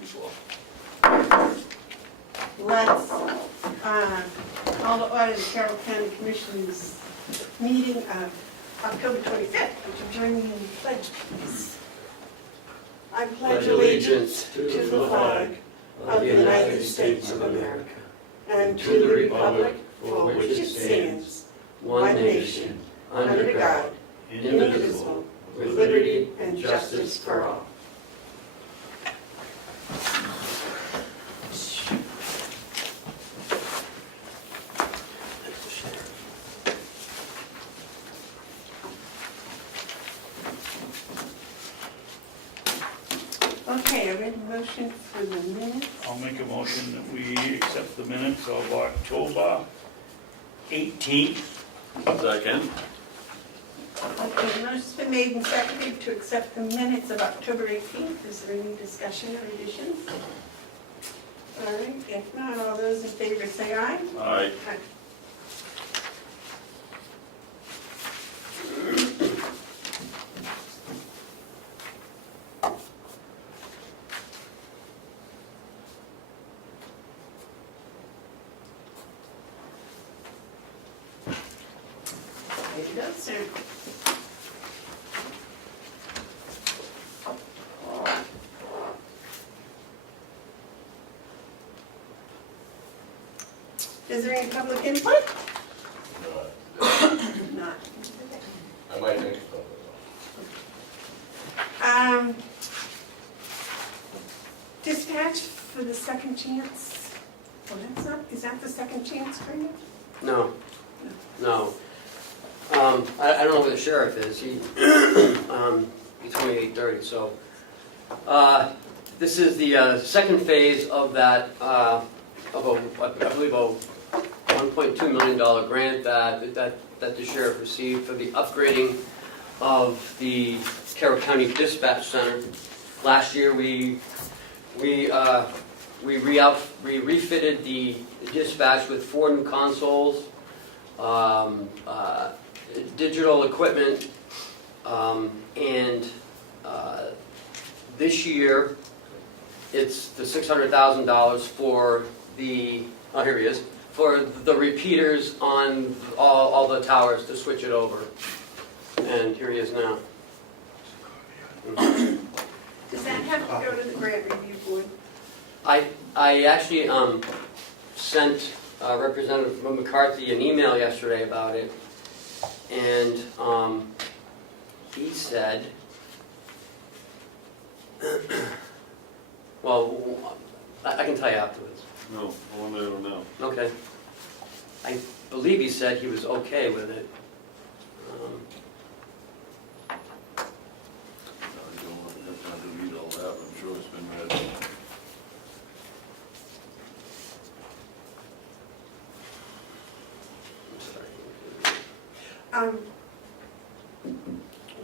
before. Let's call to order the Carroll County Commissioners meeting of October 25th. Would you join me in the pledge, please? I pledge allegiance to the flag of the United States of America and to the republic for which it stands, one nation, under God, indivisible, with liberty and justice for all. Okay, I read the motion for the minutes. I'll make a motion that we accept the minutes of October 18th. Second. Okay, the motion's been made and seconded to accept the minutes of October 18th. Is there any discussion or additions? All right, if not, all those in favor say aye. Aye. Aye. There you go, sir. Is there any public input? Not. I might think so. Dispatch for the second chance. Oh, that's not, is that the second chance for you? No, no. I don't know where the sheriff is. He told me 8:30, so. This is the second phase of that, I believe a $1.2 million grant that the sheriff received for the upgrading of the Carroll County Dispatch Center. Last year we refitted the dispatch with 4 new consoles, digital equipment, and this year it's the $600,000 for the, oh here he is, for the repeaters on all the towers to switch it over. And here he is now. Does that have to go to the grant review board? I actually sent Representative McCarthy an email yesterday about it, and he said, well, I can tell you afterwards. No, I want to know. Okay. I believe he said he was okay with it. You don't have time to read all that, I'm sure it's been read. I'm sorry.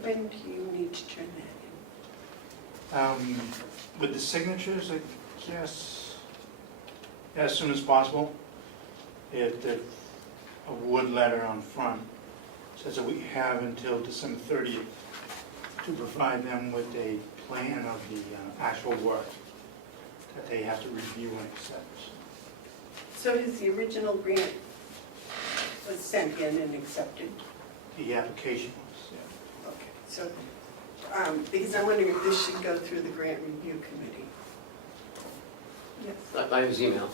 When do you need to turn that in? With the signatures, I guess, as soon as possible. If the award letter on front says that we have until December 30th to provide them with a plan of the actual work that they have to review and accept. So has the original grant was sent in and accepted? The application was, yeah. Okay, so, because I'm wondering if this should go through the grant review committee. Yes. By his email.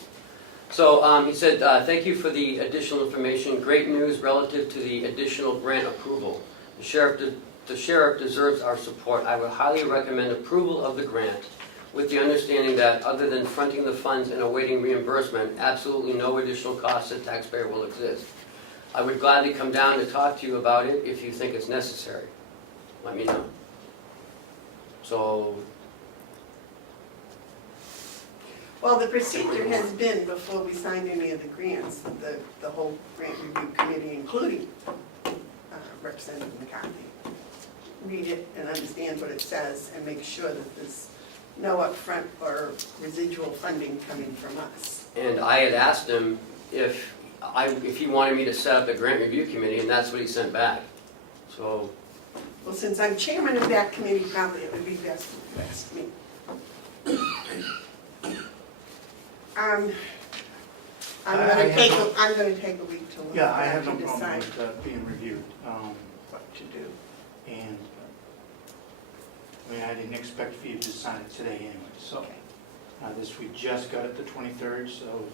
So he said, thank you for the additional information. Great news relative to the additional grant approval. The sheriff deserves our support. I would highly recommend approval of the grant with the understanding that other than fronting the funds and awaiting reimbursement, absolutely no additional cost to the taxpayer will exist. I would gladly come down to talk to you about it if you think it's necessary. Let me know. So, Well, the procedure has been, before we signed any of the grants, the whole grant review committee, including Representative McCarthy, read it and understand what it says and make sure that there's no upfront or residual funding coming from us. and I had asked him if he wanted me to set up a grant review committee, and that's what he sent back. So, Well, since I'm chairman of that committee, probably it would be best to ask me. I'm I gonna have take, no- I'm gonna take a week to look Yeah, at I that have no to problem decide with being reviewed. what to do. And, I mean, I didn't expect for you to sign it today anyway, so. Okay. We just got it the 23rd, so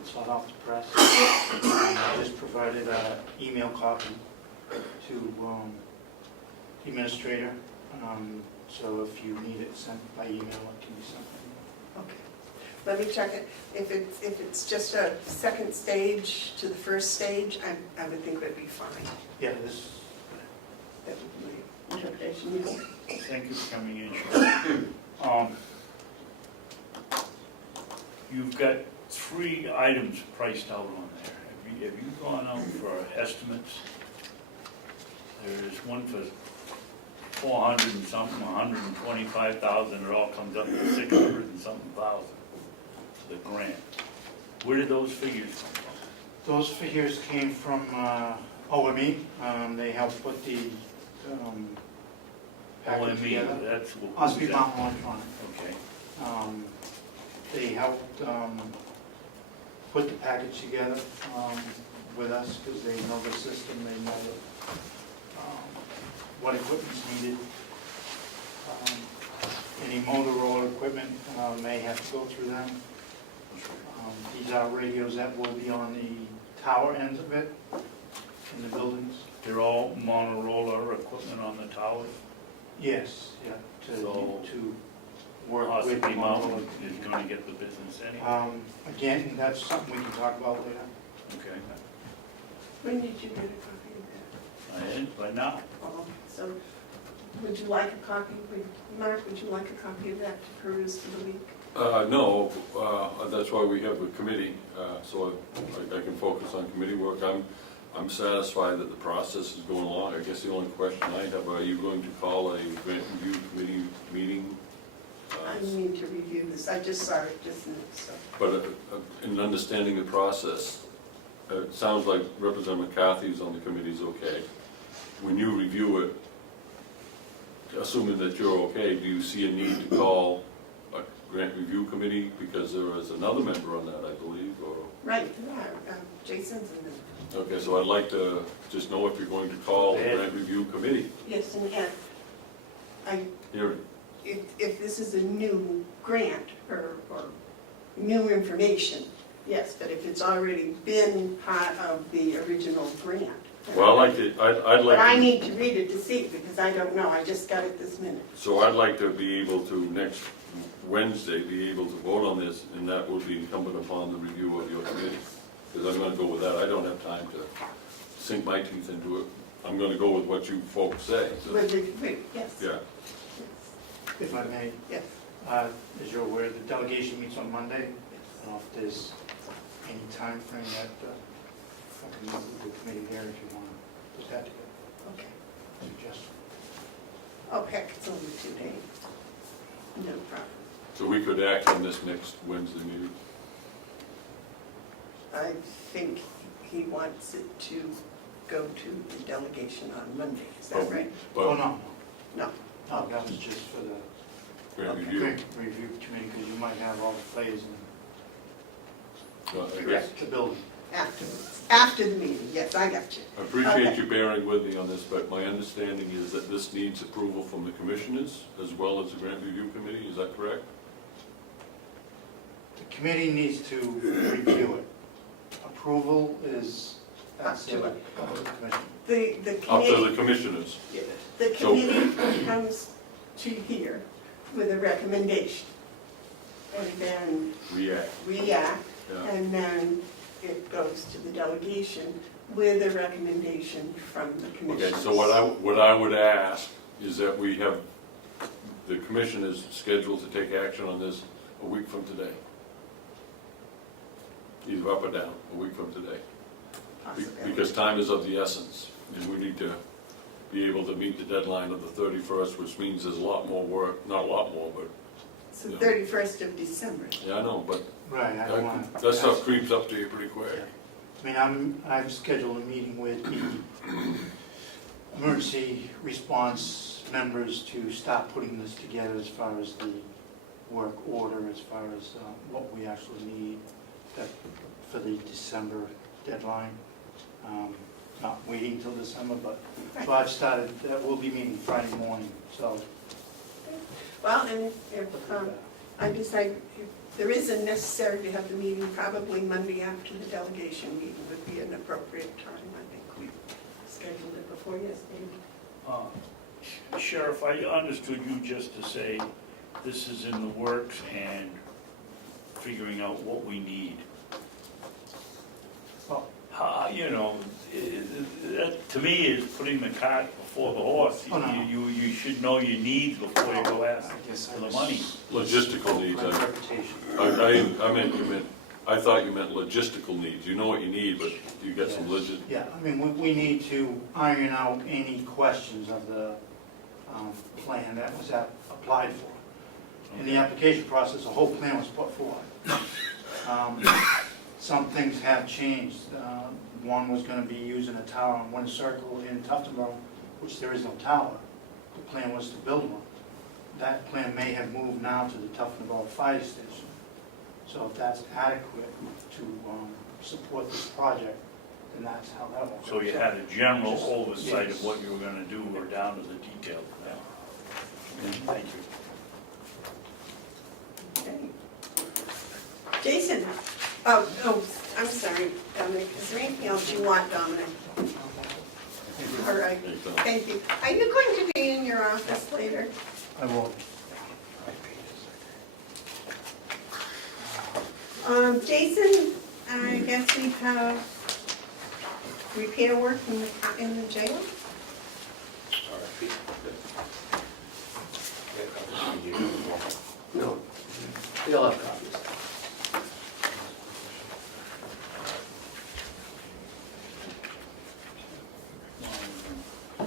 it's hot off the press. I just provided an email copy to the administrator, so if you need it sent by email, it can be sent. Okay. Let me check it. If it's just a second stage to the first stage, I would think that'd be fine. Yeah, this, That would be my interpretation. Thank you for coming in, Cheryl. You've got 3 items priced out on there. Have you gone out for estimates? There's one for 400 and something, 125,000, it all comes up to 600 and something thousand, the grant. Where did those figures come from? those figures came from OME. They helped put the package OME, together. that's what. Ossipee Mountain Electronic. Okay, They helped put the package together with us because they know the system, they know what equipment's needed. Any Motorola equipment may have to go through them. These are radios that will be on the tower ends of it in the buildings. they're all Motorola equipment on the towers? Yes, yeah, So- to work with Ossipee Mountain Motorola. is gonna get the business anyway. Again, that's something we can talk about later. Okay, When did you get a copy of that? I didn't, but now, So, would you like a copy, Mark, would you like a copy of that to peruse for the week? No, that's why we have a committee, so I can focus on committee work. I'm satisfied that the process is going along. I guess the only question I have, are you going to call a grant review committee meeting? I need to review this, I just saw it just now, so. But in understanding the process, it sounds like Representative McCarthy's on the committee is okay. When you review it, assuming that you're okay, do you see a need to call a grant review committee? Because there is another member on that, I believe, or? Right, yeah, Jason's in the, Okay, so I'd like to just know if you're going to call a grant review committee yes, and hearing. if this is a new grant or new information, yes, but if it's already been part of the original grant. Well, I'd like But I to, need to read it to see, because I don't know, I just got it this minute. so I'd like to be able to, next Wednesday, be able to vote on this, and that will be incumbent upon the review of your committee. Because I'm gonna go with that. I don't have time to sink my teeth into it. I'm gonna go with what you folks say. So, Yes. yeah. If I may, Yes. as you're aware, the delegation meets on Monday. I don't know if there's any time frame that I can meet with the committee there if you want to put that together. Okay. Suggest. Oh, heck, it's only 2 days. No problem. So we could act on this next Wednesday meeting. I think he wants it to go to the delegation on Monday, is that right? Oh, But no, No. no, that was just for the grant review. review committee, because you might have all the plays I guess- Correct. in the building. Afterwards, after the meeting, yes, I got you. I appreciate Okay. you bearing with me on this, but my understanding is that this needs approval from the commissioners as well as the grant review committee, is that correct? The committee needs to review it. Approval is, that's Up to the it. commission. The Up to committee, the commissioners. the So- committee comes to here with a recommendation. And then React, we act, yeah. and then it goes to the delegation with a recommendation from the commission. Okay, so what I would ask is that we have, the commission is scheduled to take action on this a week from today. Either up or down, a week from today. Because time is of the essence, and we need to be able to meet the deadline of the 31st, which means there's a lot more work, not a lot more, but, It's the 31st of December. yeah, I know, but Right, I don't want to. that stuff creeps up to you pretty quick. I mean, I've scheduled a meeting with the emergency response members to start putting this together as far as the work order as far as what we actually need for the December deadline. Not waiting till December, but, so I've started, we'll be meeting Friday morning, so. Well, and if, I decide if there isn't necessary to have the meeting, probably Monday after the delegation meeting would be an appropriate time. I think we scheduled it before yesterday. Sheriff, I understood you just to say this is in the works and figuring out what we need. Well, You know, that to me is putting the cart before the horse. Oh, no. You should know your needs before you go ask I guess for the money. Logistical needs, My interpretation. I thought you meant logistical needs. You know what you need, but you got some Yeah, I mean, we need to iron out any questions of the plan that was applied for. In the application process, a whole plan was put forward. Some things have changed. One was going to be using a tower on one circle in Tuftonboro, which there is no tower. The plan was to build one. That plan may have moved now to the Tuftonboro Fire Station. So if that's adequate to support this project, then that's how that will go. So you had a general Just- oversight yes. of what you were gonna do, or down to the detail now. Thank you. Okay. Jason, I'm sorry, Dominic, is there anything else you want, Dominic? All right, thank you. Are you going to be in your office later? I will. Jason, I guess we have repair work in the jail? No, we all have copies.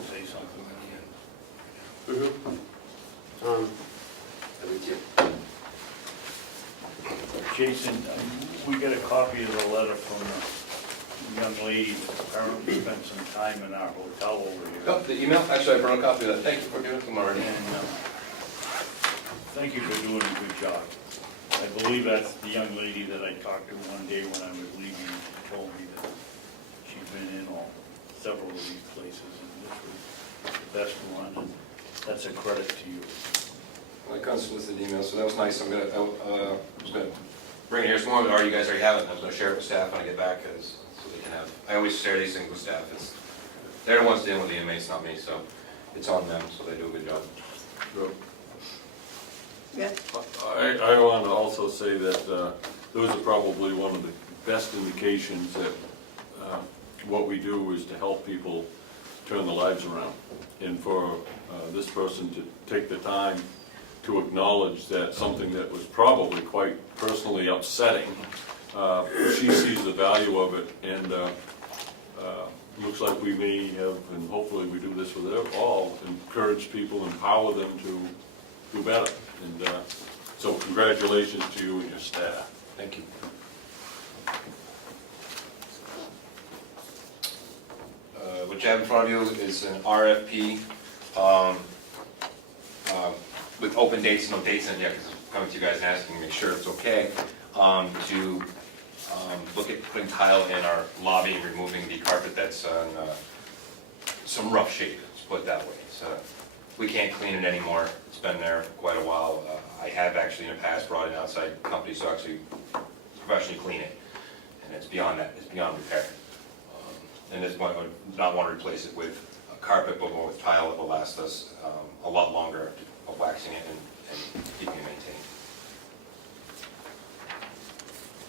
Say something again. I mean, too. Jason, we got a copy of the letter from the young lady who apparently spent some time in our hotel over here. Oh, the email? Actually, I brought a copy of that. Thank you for giving it to Marty. And thank you for doing a good job. I believe that's the young lady that I talked to one day when I was leaving. She told me that she'd been in several of these places, and this was the best one, and that's a credit to you. My unsolicited email, so that was nice. I was gonna bring it here tomorrow, but you guys already have it. I was gonna share it with staff when I get back, so they can have. I always share these things with staff. They're the ones dealing with the inmates, not me, so it's on them, so they do a good job. Yes. I want to also say that those are probably one of the best indications that what we do is to help people turn their lives around. And for this person to take the time to acknowledge that something that was probably quite personally upsetting, she sees the value of it, and looks like we may have, and hopefully we do this with all, encourage people, empower them to do better. And so congratulations to you and your staff. Thank you. What you have in front of you is an RFP with open dates, no dates in it yet, because I'm coming to you guys and asking to make sure it's okay, to look at putting tile in our lobby and removing the carpet that's on some rough shape, let's put it that way. So we can't clean it anymore. It's been there for quite a while. I have actually in the past brought in outside companies to actually professionally clean it, and it's beyond that. It's beyond repair. And this one, I would not want to replace it with a carpet, but more with tile that will last us a lot longer of waxing it and keeping it maintained.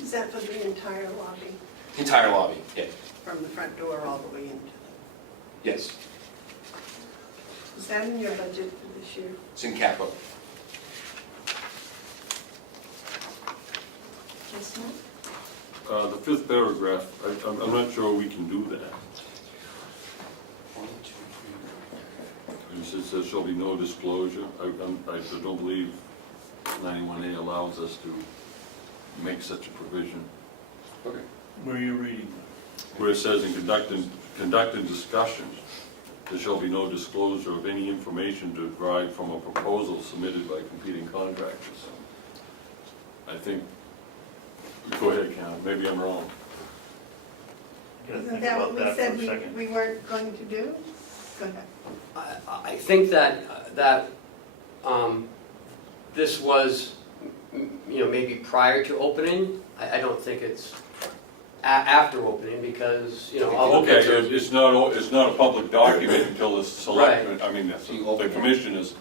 Is that for the entire lobby, Entire lobby, yeah. from the front door all the way into the... Yes, Is that in your budget for this year? it's in capital. Yes, ma'am? The fifth paragraph, I'm not sure we can do that. It says there shall be no disclosure. I don't believe 91A allows us to make such a provision. Okay. Where are you reading? Where it says in conducting discussions, there shall be no disclosure of any information derived from a proposal submitted by competing contractors. I think, go ahead, Ken, maybe I'm wrong. Gotta Isn't think that what about we that said for a second. we weren't going to do? Go ahead. I think that this was, maybe prior to opening. I don't think it's after opening because, all the Okay, pictures. it's not a public document until the selectmen, I mean, the commissioners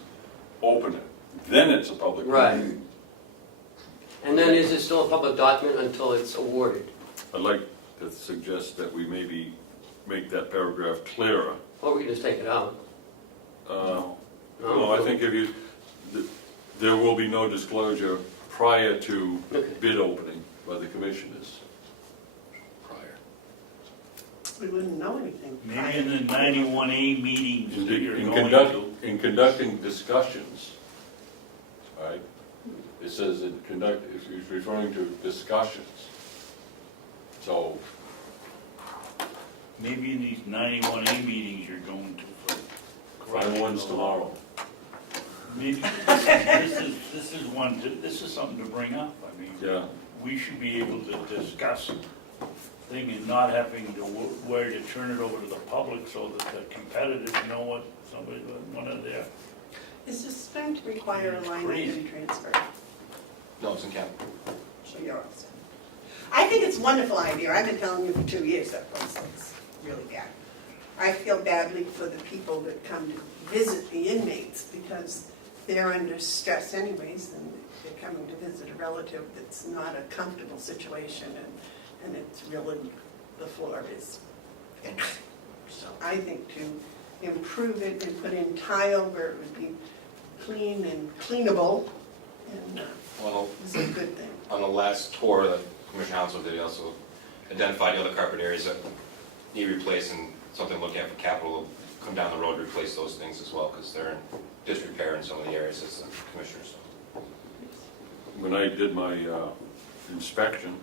open it. Then it's a public. Right. document. And then is it still a public document until it's awarded? I'd like to suggest that we maybe make that paragraph clearer. Or we can just take it out? No, I think there will be no disclosure prior to Okay. bid opening by the commissioners. Prior. We wouldn't know anything. Maybe in the 91A meetings that you're going to. In conducting discussions, right? It says if it's referring to discussions. So, Maybe in these 91A meetings you're going to. for find ones tomorrow. Maybe this is something to bring up. I mean, Yeah. we should be able to discuss thing and not having to worry to turn it over to the public so that the competitors know what one of their. Is this going to require a line Crazy. item transfer? No, it's in capital. So you're all set. I think it's a wonderful idea. I've been telling you for 2 years that place looks really bad. I feel badly for the people that come to visit the inmates because they're under stress anyways, and they're coming to visit a relative that's not a comfortable situation, and it's really, the floor is. So I think to improve it and put in tile where it would be clean and cleanable, and Well, is a good thing. on the last tour that Commissioner Hounsell did, he also identified the other carpet areas that need replaced and something to look at for capital, come down the road to replace those things as well, because they're in disrepair in some of the areas as the commissioners. When I did my inspection,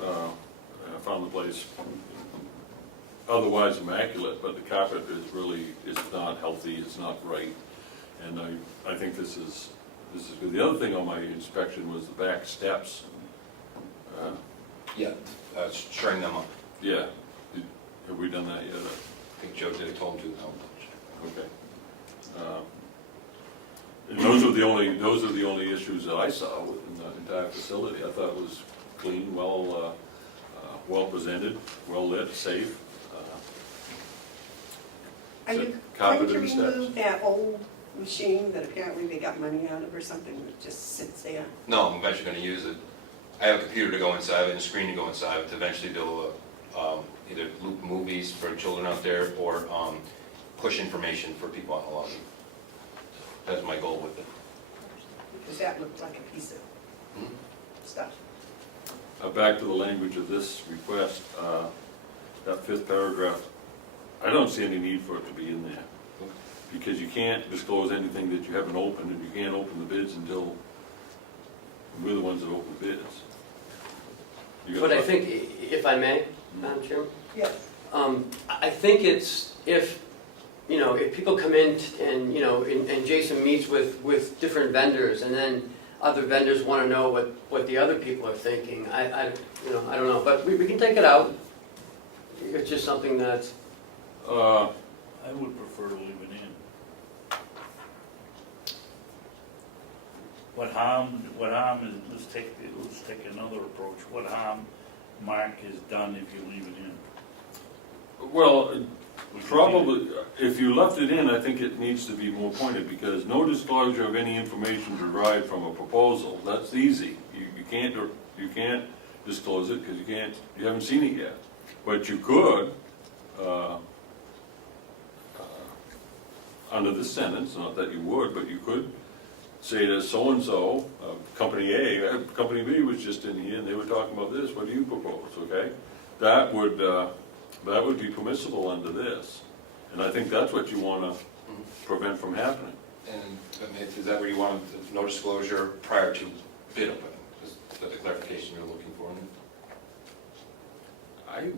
I found the place otherwise immaculate, but the carpet is not healthy, it's not right. And I think this is good. The other thing on my inspection was the back steps. Yeah, shoring them up. Yeah, have we done that yet? I think Joe did, told him to. Okay. And those are the only issues that I saw within the entire facility. I thought it was clean, well presented, well lit, safe. Are So, you going carpet to and steps. remove that old machine that apparently they got money out of or something that just sits there? No, I'm eventually going to use it. I have a computer to go inside and a screen to go inside to eventually do either loop movies for children out there or push information for people on the lobby. That's my goal with it. Because that looked like a piece of stuff. Back to the language of this request, that fifth paragraph, I don't see any need for it to be in there. Because you can't disclose anything that you haven't opened, and you can't open the bids until we're the ones that open bids. You But got- I think, if I may, Madam Chairman, Yes. I think it's, if people come in and Jason meets with different vendors, and then other vendors want to know what the other people are thinking, I don't know, but we can take it out. It's just something that's, I would prefer to leave it in. What harm is, let's take another approach. What harm, Mark, is done if you leave it in? Well, Would you probably, if you left it in, I think it needs to be more pointed, because no disclosure of any information derived from a proposal, that's easy. You can't disclose it because you haven't seen it yet. But you could, under this sentence, not that you would, but you could say to so-and-so, Company A, Company B was just in here and they were talking about this, what do you propose, okay? That would be permissible under this. And I think that's what you want to prevent from happening. And is that where you want no disclosure prior to bid opening? Is that the clarification you're looking for? I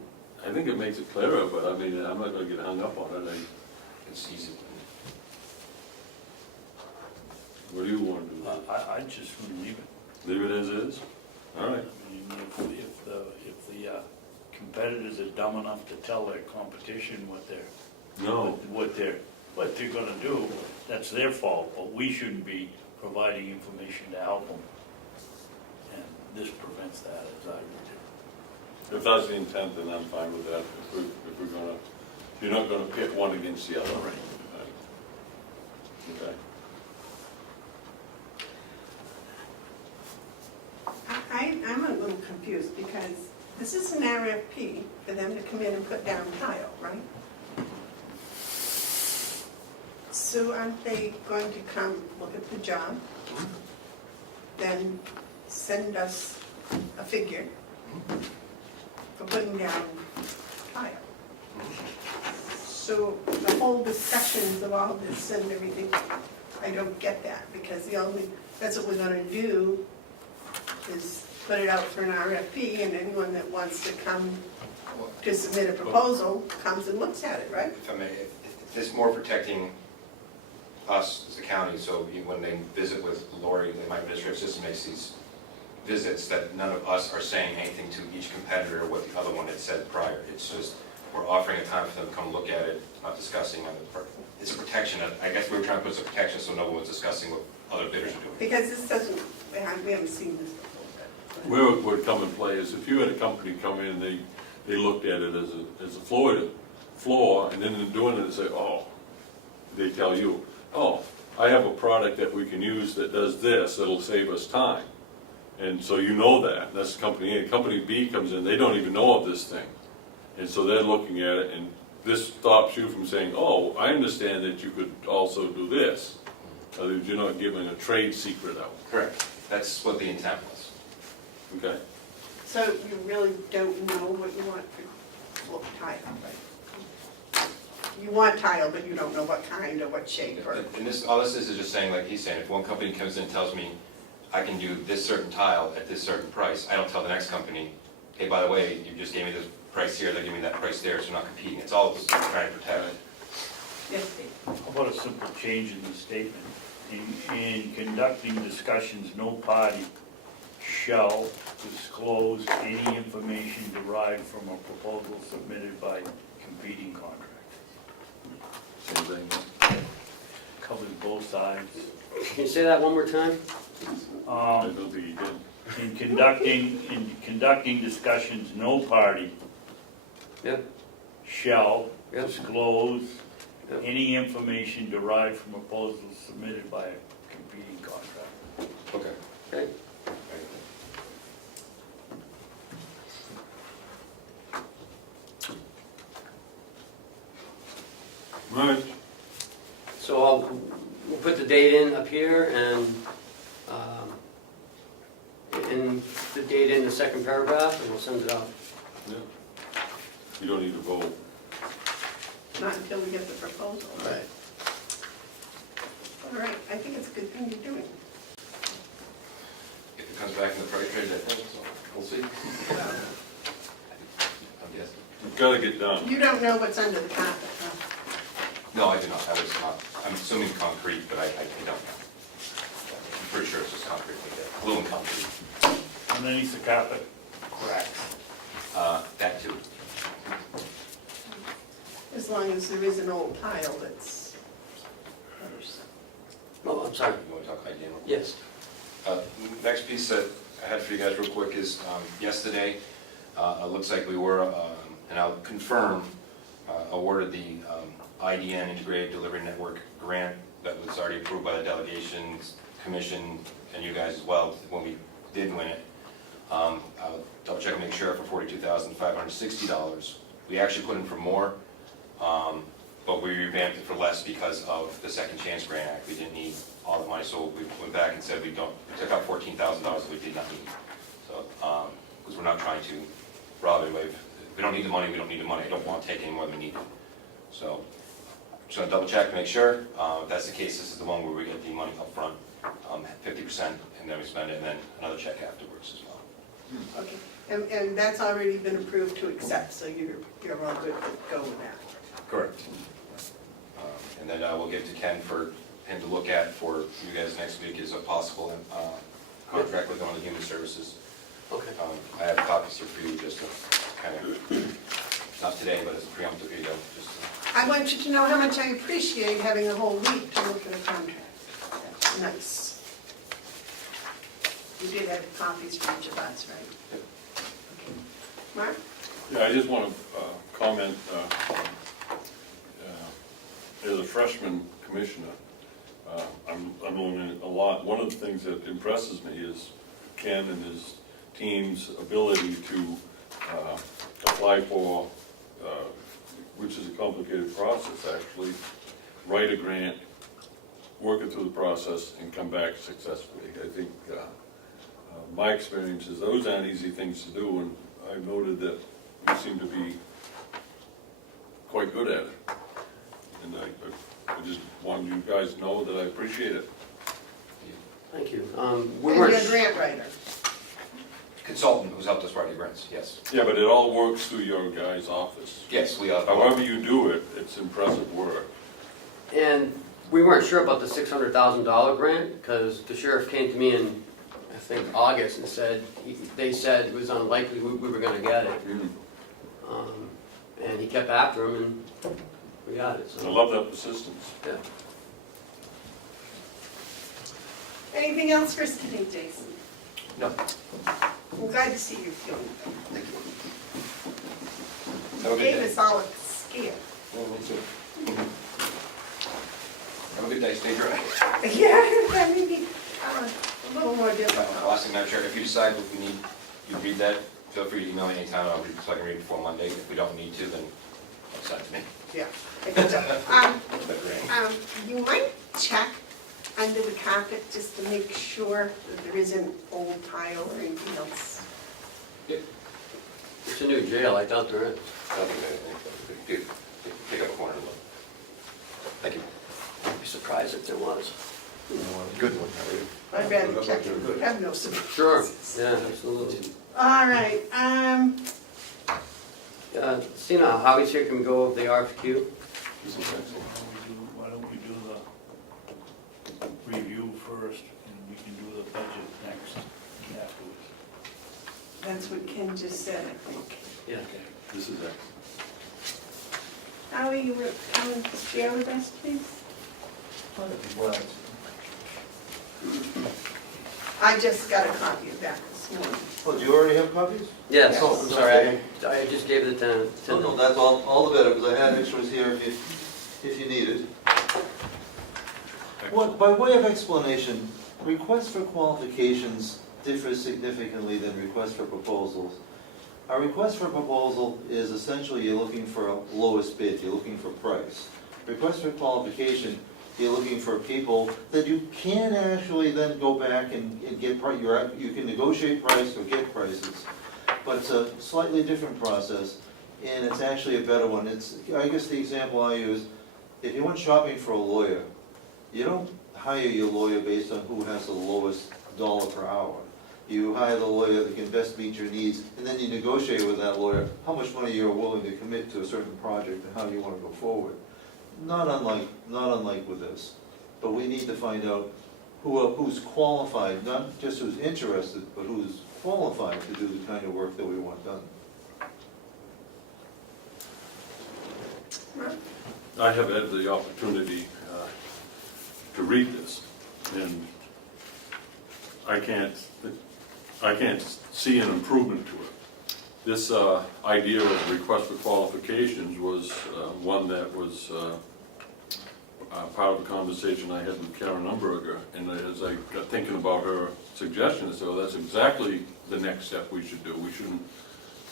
think it makes it clearer, but I mean, I'm not going to get hung up on it. It's easy. What do you want to do? I just wouldn't leave it. Leave it as is? All right. I mean, if the competitors are dumb enough to tell their competition what No, they're gonna do, that's their fault, but we shouldn't be providing information to help them. And this prevents that, as I read it. if that's the intent, then I'm fine with that. If we're gonna, you're not gonna pit one against the other. Right. Okay. I'm a little confused because this is an RFP for them to come in and put down tile, right? So aren't they going to come look at the job, then send us a figure for putting down tile? So the whole discussions of all this and everything, I don't get that, because that's what we're gonna do, is put it out for an RFP, and anyone that wants to come to submit a proposal comes and looks at it, right? If I may, it's more protecting us as a county, so when they visit with Lori, my administrative assistant makes these visits, that none of us are saying anything to each competitor or what the other one had said prior. It's just, we're offering a time for them to come look at it, not discussing on the part. It's a protection, I guess we were trying to put some protection so no one's discussing what other bidders are doing. Because this doesn't, we haven't seen this before. Where it would come in play is if you had a company come in, they looked at it as a floor, and then in doing it, they say, oh, they tell you, oh, I have a product that we can use that does this, that'll save us time. And so you know that, that's company A. Company B comes in, they don't even know of this thing. And so they're looking at it, and this stops you from saying, oh, I understand that you could also do this. In other words, you're not giving a trade secret out. Correct. That's what the intent was. Okay? So you really don't know what you want for tile, right? You want tile, but you don't know what kind or what shape or... And this, all this is just saying, like he's saying, if one company comes in and tells me I can do this certain tile at this certain price, I don't tell the next company, hey, by the way, you just gave me this price here, they're giving me that price there, so we're not competing. It's all just trying to protect. Yes, Steve. How about a simple change in the statement? In conducting discussions, no party shall disclose any information derived from a proposal submitted by competing contract. Same thing. Covers both sides. Can you say that one more time? I don't think he did. In conducting discussions, no party Yep. shall Yep. disclose Yep. any information derived from proposals submitted by a competing contract. Okay. Okay. Right. So we'll put the date in up here and the date in the second paragraph, and we'll send it out. Yeah. You don't need to vote. Not until we get the proposal. Right. All right, I think it's a good thing you're doing. If it comes back in the price range, I think, so we'll see. I'm guessing. It's gotta get done. You don't know what's under the carpet, huh? No, I do not. That was not, I'm assuming concrete, but I don't know. I'm pretty sure it's just concrete, like glue and concrete. Underneath the carpet, cracks. That too. As long as there is an old tile that's... Oh, I'm sorry. You want to talk hygiene? Yes. Next piece that I had for you guys real quick is yesterday, it looks like we were, and I'll confirm, awarded the IDN Integrated Delivery Network grant that was already approved by the Delegation, Commission, and you guys as well when we did win it. I'll double check and make sure for $42,560. We actually put in for more, but we revamped it for less because of the Second Chance Grant Act. We didn't need all the money, so we went back and said we took out $14,000 that we did not need. So, because we're not trying to rob anybody. If we don't need the money, we don't need the money. I don't want to take any more than we need. So, just gonna double check to make sure. If that's the case, this is the one where we get the money up front, 50%, and then we spend it, and then another check afterwards as well. Okay, and that's already been approved to accept, so you're all good to go with that. Correct. And then we'll give to Ken for him to look at for you guys next week is a possible contract with one of the human services. Okay. I have copies here for you, just to kind of, not today, but as a preemptive, just to I want you to know how much I appreciate having a whole week to look at a contract. That's nice. You did have copies for each of us, right? Yep. Okay. Mark? Yeah, I just want to comment, as a freshman commissioner, I'm learning a lot. One of the things that impresses me is Ken and his team's ability to apply for, which is a complicated process actually, write a grant, work it through the process, and come back successfully. I think my experience is those aren't easy things to do, and I noted that you seem to be quite good at it. And I just wanted you guys to know that I appreciate it. Thank you. And We you're weren't, a grant writer. consultant who's helped us write the grants, yes. Yeah, but it all works through your guy's office. Yes, we However you do it, it's impressive work. and we weren't sure about the $600,000 grant, because the sheriff came to me in, I think, August and said, they said it was unlikely we were gonna get it. And he kept after him, and we got it, I so. love that persistence. Yeah. Anything else for us today, Jason? No. I'm glad to see you feeling better. Have a good Gave day. us all a scare. Have a good day, stay dry. Yeah, that may be a little more difficult. Last thing, Madam Chair, if you decide that we need, you read that, feel free to email me anytime, I'll read it so I can read it before Monday. If we don't need to, then it's send it to me. Yeah. I can tell. You might check under the carpet just to make sure that there isn't old tile or anything else. It's a new jail, I doubt there is. I don't think anything, pick up a corner and look. Thank you. I'd be surprised if there was. Good one. I'd rather check it. Have no surprises. Sure, yeah, absolutely. All right, Seeing how Howie's here, can we go over the RFQ? This is excellent. Why don't we do the review first, and we can do the budget next, afterwards. that's what Ken just said, I think. Yeah. This is excellent. Howie, you were coming to share with us, please? I just got a copy of that this morning. Well, do you already have copies? Yes, Yes. I'm sorry, I just gave it to No, no, that's all the better, because I had extras here if you needed. What, by way of explanation, request for qualifications differs significantly than request for proposals. A request for proposal is essentially you're looking for a lowest bid, you're looking for price. Request for qualification, you're looking for people that you can actually then go back and get, you can negotiate price or get prices. But it's a slightly different process, and it's actually a better one. I guess the example I use, if you went shopping for a lawyer, you don't hire your lawyer based on who has the lowest dollar per hour. You hire the lawyer that can best meet your needs, and then you negotiate with that lawyer how much money you're willing to commit to a certain project and how you want to go forward. Not unlike with this. But we need to find out who's qualified, not just who's interested, but who's qualified to do the kind of work that we want done. I have had the opportunity to read this, and I can't see an improvement to it. This idea of request for qualifications was one that was part of a conversation I had with Karen Umberger, and as I got thinking about her suggestion, I said, well, that's exactly the next step we should do.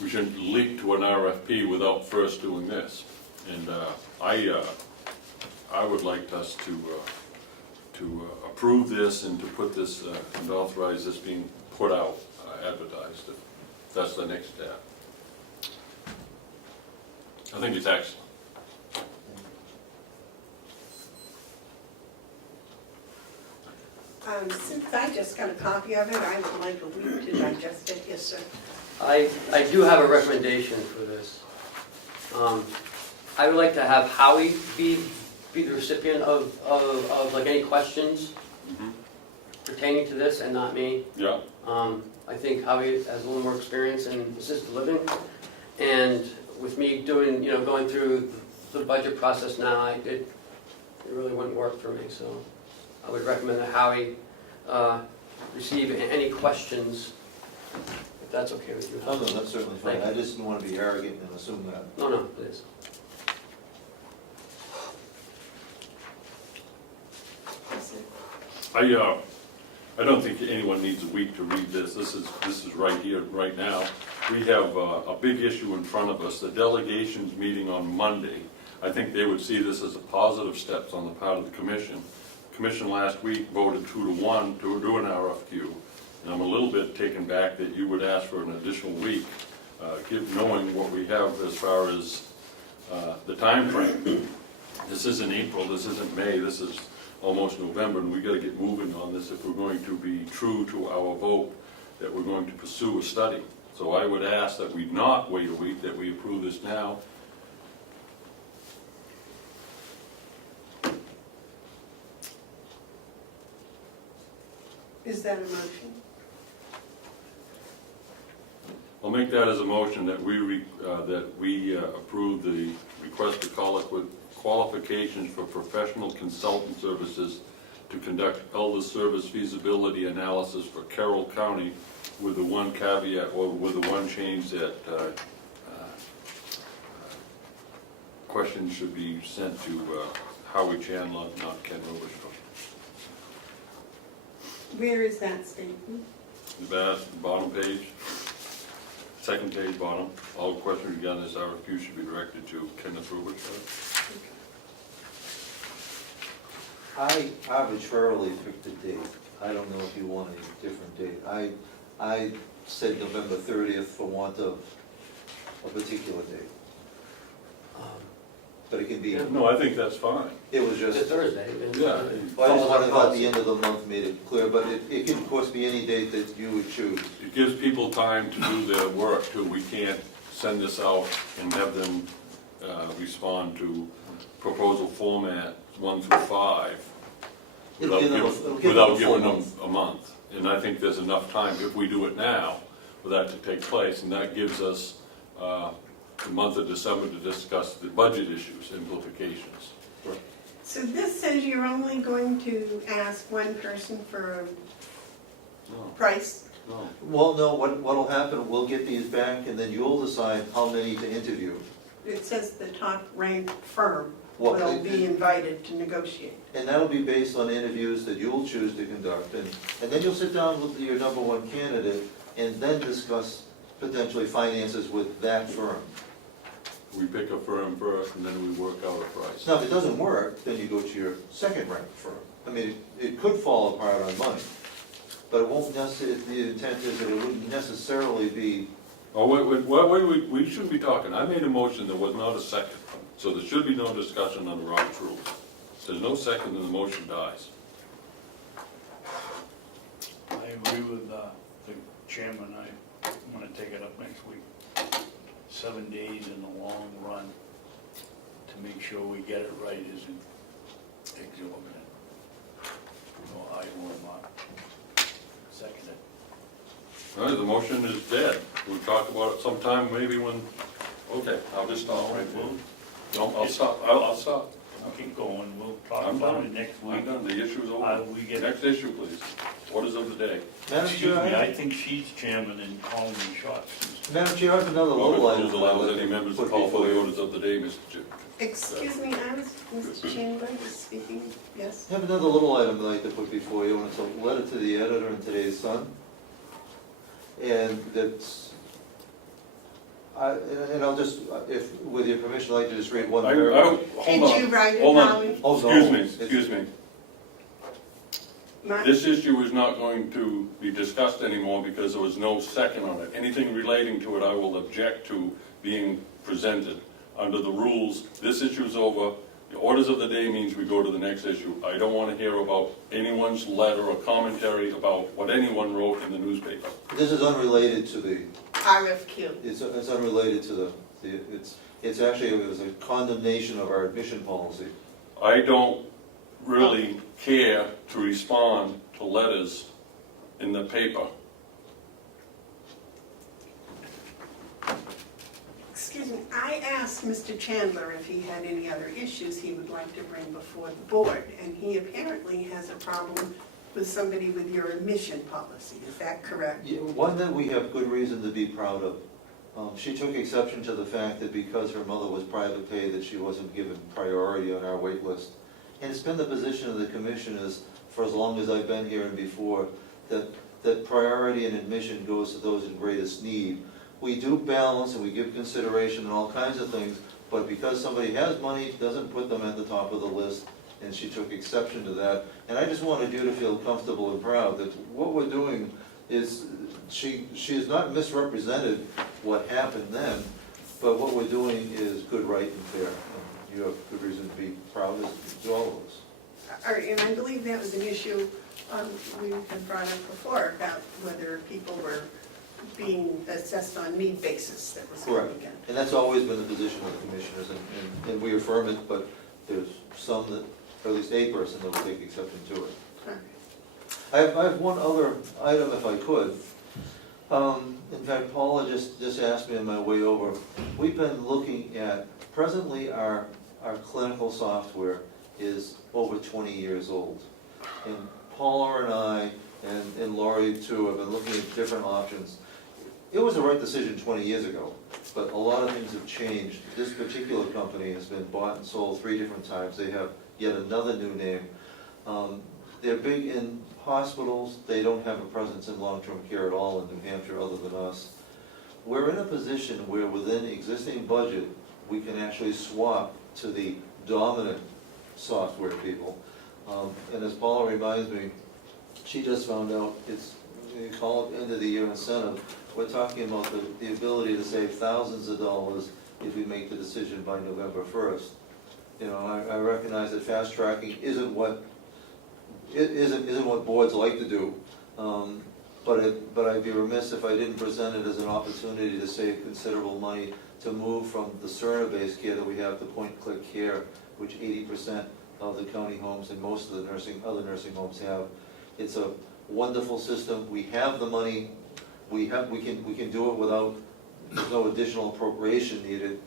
We shouldn't leap to an RFP without first doing this. And I would like us to approve this and to put this and authorize this being put out, advertised. If that's the next step. I think it's excellent. Since I just got a copy of it, I would like a week to digest it. Yes, sir. I do have a recommendation for this. I would like to have Howie be the recipient of like any questions. pertaining to this and not me. Yeah, I think Howie has a little more experience in assisted living, and with me doing, going through the budget process now, it really wouldn't work for me, so I would recommend that Howie receive any questions, if that's okay with you. Oh, no, that's certainly fine. Thank I just didn't want to be arrogant and assume that. No, it is. I don't think anyone needs a week to read this. This is right here, right now. We have a big issue in front of us. The delegation's meeting on Monday. I think they would see this as a positive steps on the part of the commission. The commission last week voted 2-1 to do an RFQ. And I'm a little bit taken back that you would ask for an additional week, knowing what we have as far as the time frame. This isn't April, this isn't May, this is almost November, and we got to get moving on this if we're going to be true to our vote that we're going to pursue a study. So I would ask that we not wait a week, that we approve this now. Is that a motion? I'll make that as a motion that we approve the request for qualifications for professional consultant services to conduct elder service feasibility analysis for Carroll County, with the one caveat, or with the one change that questions should be sent to Howie Chandler, not Ken Robichaud. Where is that statement? The bottom page, second page, bottom. All questions regarding this RFQ should be directed to Kenneth Robichaud. I arbitrarily picked a date. I don't know if you want a different date. I said November 30th for want of a particular date. But it can be, No, I think that's fine. it was It's a just, Thursday. Yeah. I just wanted about the end of the month made it clear, but it can of course be any date that you would choose. It gives people time to do their work too. We can't send this out and have them respond to proposal format 1 through 5 It'll give them a without full giving them month. a month. And I think there's enough time, if we do it now, for that to take place. And that gives us the month of December to discuss the budget issues, implications. So this says you're only going to ask one person for No, a price? no. Well, no, what'll happen, we'll get these back and then you'll decide how many to interview. It says the top ranked firm Well, will be invited to negotiate. And that'll be based on interviews that you'll choose to conduct. And then you'll sit down with your number one candidate and then discuss potentially finances with that firm. We pick a firm first and then we work out a price. Now, if it doesn't work, then you go to your second ranked firm. I mean, it could fall apart on money, but it won't necessarily, the intent is that it wouldn't necessarily be, Oh, wait, we shouldn't be talking. I made a motion, there was not a second. So there should be no discussion under Robert's rules. If there's no second, then the motion dies. I agree with the chairman, I want to take it up next week. 7 days in the long run to make sure we get it right isn't exorbitant. So I will not second it. All right, the motion is dead. We'll talk about it sometime, maybe when, okay, I'll just stop right there. No, I'll stop, I'll stop. I'll keep going, we'll talk I'm about done. it next I'm week. done, the issue's over. We get, Next issue, please. Orders of the day. Madam excuse Chair, me, I think she's chairman and calling me shots. Madam Chair, I have another Robert little rules item. allows any members to Put call for before the you. orders of the day, Mr. Chair. Excuse me, Mr. Chandler is speaking, yes? I have another little item I'd like to put before you, and it's a letter to the editor in today's Sun. And that's, and I'll just, if, with your permission, I'd like to just read one paragraph. Did Hold you on, write it, hold on. Howie? Oh, no, Excuse me, it's- excuse me. Mark? This issue is not going to be discussed anymore because there was no second on it. Anything relating to it, I will object to being presented. Under the rules, this issue's over. The orders of the day means we go to the next issue. I don't want to hear about anyone's letter or commentary about what anyone wrote in the newspaper. This is unrelated to the, RFQ. it's unrelated to it's actually, it was a condemnation of our admission policy. I don't really care to respond to letters in the paper. Excuse me, I asked Mr. Chandler if he had any other issues he would like to bring before the board, and he apparently has a problem with somebody with your admission policy. Is that correct? Yeah, one that we have good reason to be proud of. She took exception to the fact that because her mother was private pay, that she wasn't given priority on our wait list. And it's been the position of the commissioners for as long as I've been here and before, that priority and admission goes to those in greatest need. We do balance and we give consideration and all kinds of things, but because somebody has money, doesn't put them at the top of the list, and she took exception to that. And I just wanted you to feel comfortable and proud that what we're doing is, she has not misrepresented what happened then, but what we're doing is good, right, and fair. And you have good reason to be proud, as do all of us. All right, and I believe that was an issue we had brought up before about whether people were being assessed on need basis that was coming Correct. again. And that's always been the position of the commissioners, and we affirm it, but there's some that, or at least a person that will take exception to it. All right. I have one other item if I could. In fact, Paula just asked me on my way over. We've been looking at, presently our clinical software is over 20 years old. And Paula and I, and Laurie too, have been looking at different options. It was the right decision 20 years ago, but a lot of things have changed. This particular company has been bought and sold 3 different times. They have yet another new name. They're big in hospitals. They don't have a presence in long-term care at all in New Hampshire other than us. We're in a position where within existing budget, we can actually swap to the dominant software people. And as Paula reminds me, she just found out, it's, you call it end of the year incentive. We're talking about the ability to save thousands of dollars if we make the decision by November 1st. You know, I recognize that fast tracking isn't what boards like to do, but I'd be remiss if I didn't present it as an opportunity to save considerable money to move from the Cerner-based care that we have to point-click care, which 80% of the county homes and most of the other nursing homes have. It's a wonderful system. We have the money. We can do it without, there's no additional appropriation needed,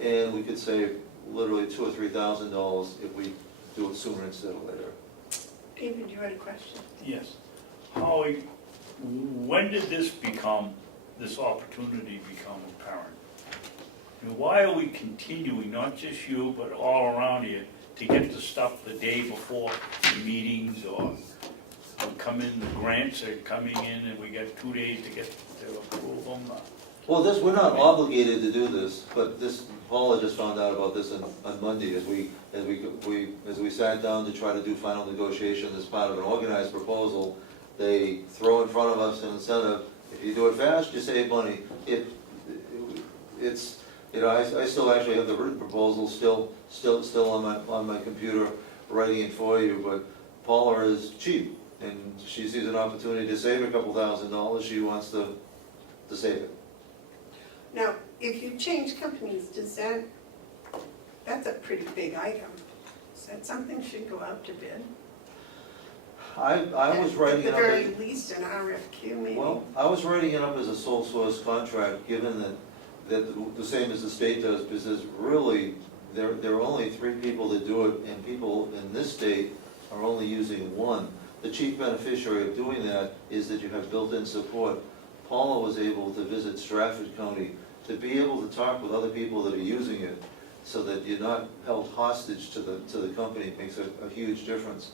and we could save literally $2,000 or $3,000 if we do it sooner instead of later. David, you had a question? Yes. Howie, when did this opportunity become apparent? And why are we continuing, not just you, but all around here, to get the stuff the day before the meetings, or come in, the grants are coming in and we got 2 days to get to approve them? Well, we're not obligated to do this, but Paula just found out about this on Monday as we sat down to try to do final negotiation as part of an organized proposal. They throw in front of us an incentive. If you do it fast, you save money. It's, you know, I still actually have the written proposal still on my computer writing it for you, but Paula is cheap and she sees an opportunity to save a couple $1,000. She wants to save it. Now, if you change companies, that's a pretty big item. Is that something should go out to bid? I was writing it up. At the very least, an RFQ maybe? Well, I was writing it up as a sole source contract, given that the same as the state does, because really, there are only 3 people that do it, and people in this state are only using 1. The chief beneficiary of doing that is that you have built-in support. Paula was able to visit Stratford County to be able to talk with other people that are using it, so that you're not held hostage to the company. It makes a huge difference.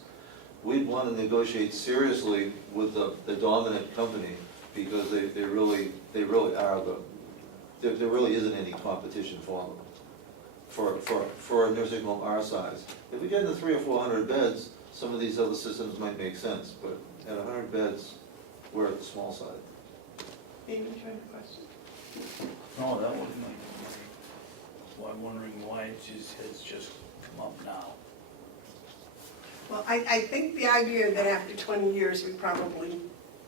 We'd want to negotiate seriously with the dominant company, because they really are there really isn't any competition for them for a nursing home our size. If we get into 300 or 400 beds, some of these other systems might make sense, but at 100 beds, we're at the small side. David, you had a question? No, that wasn't my, well, I'm wondering why it has just come up now. Well, I think the idea that after 20 years, we probably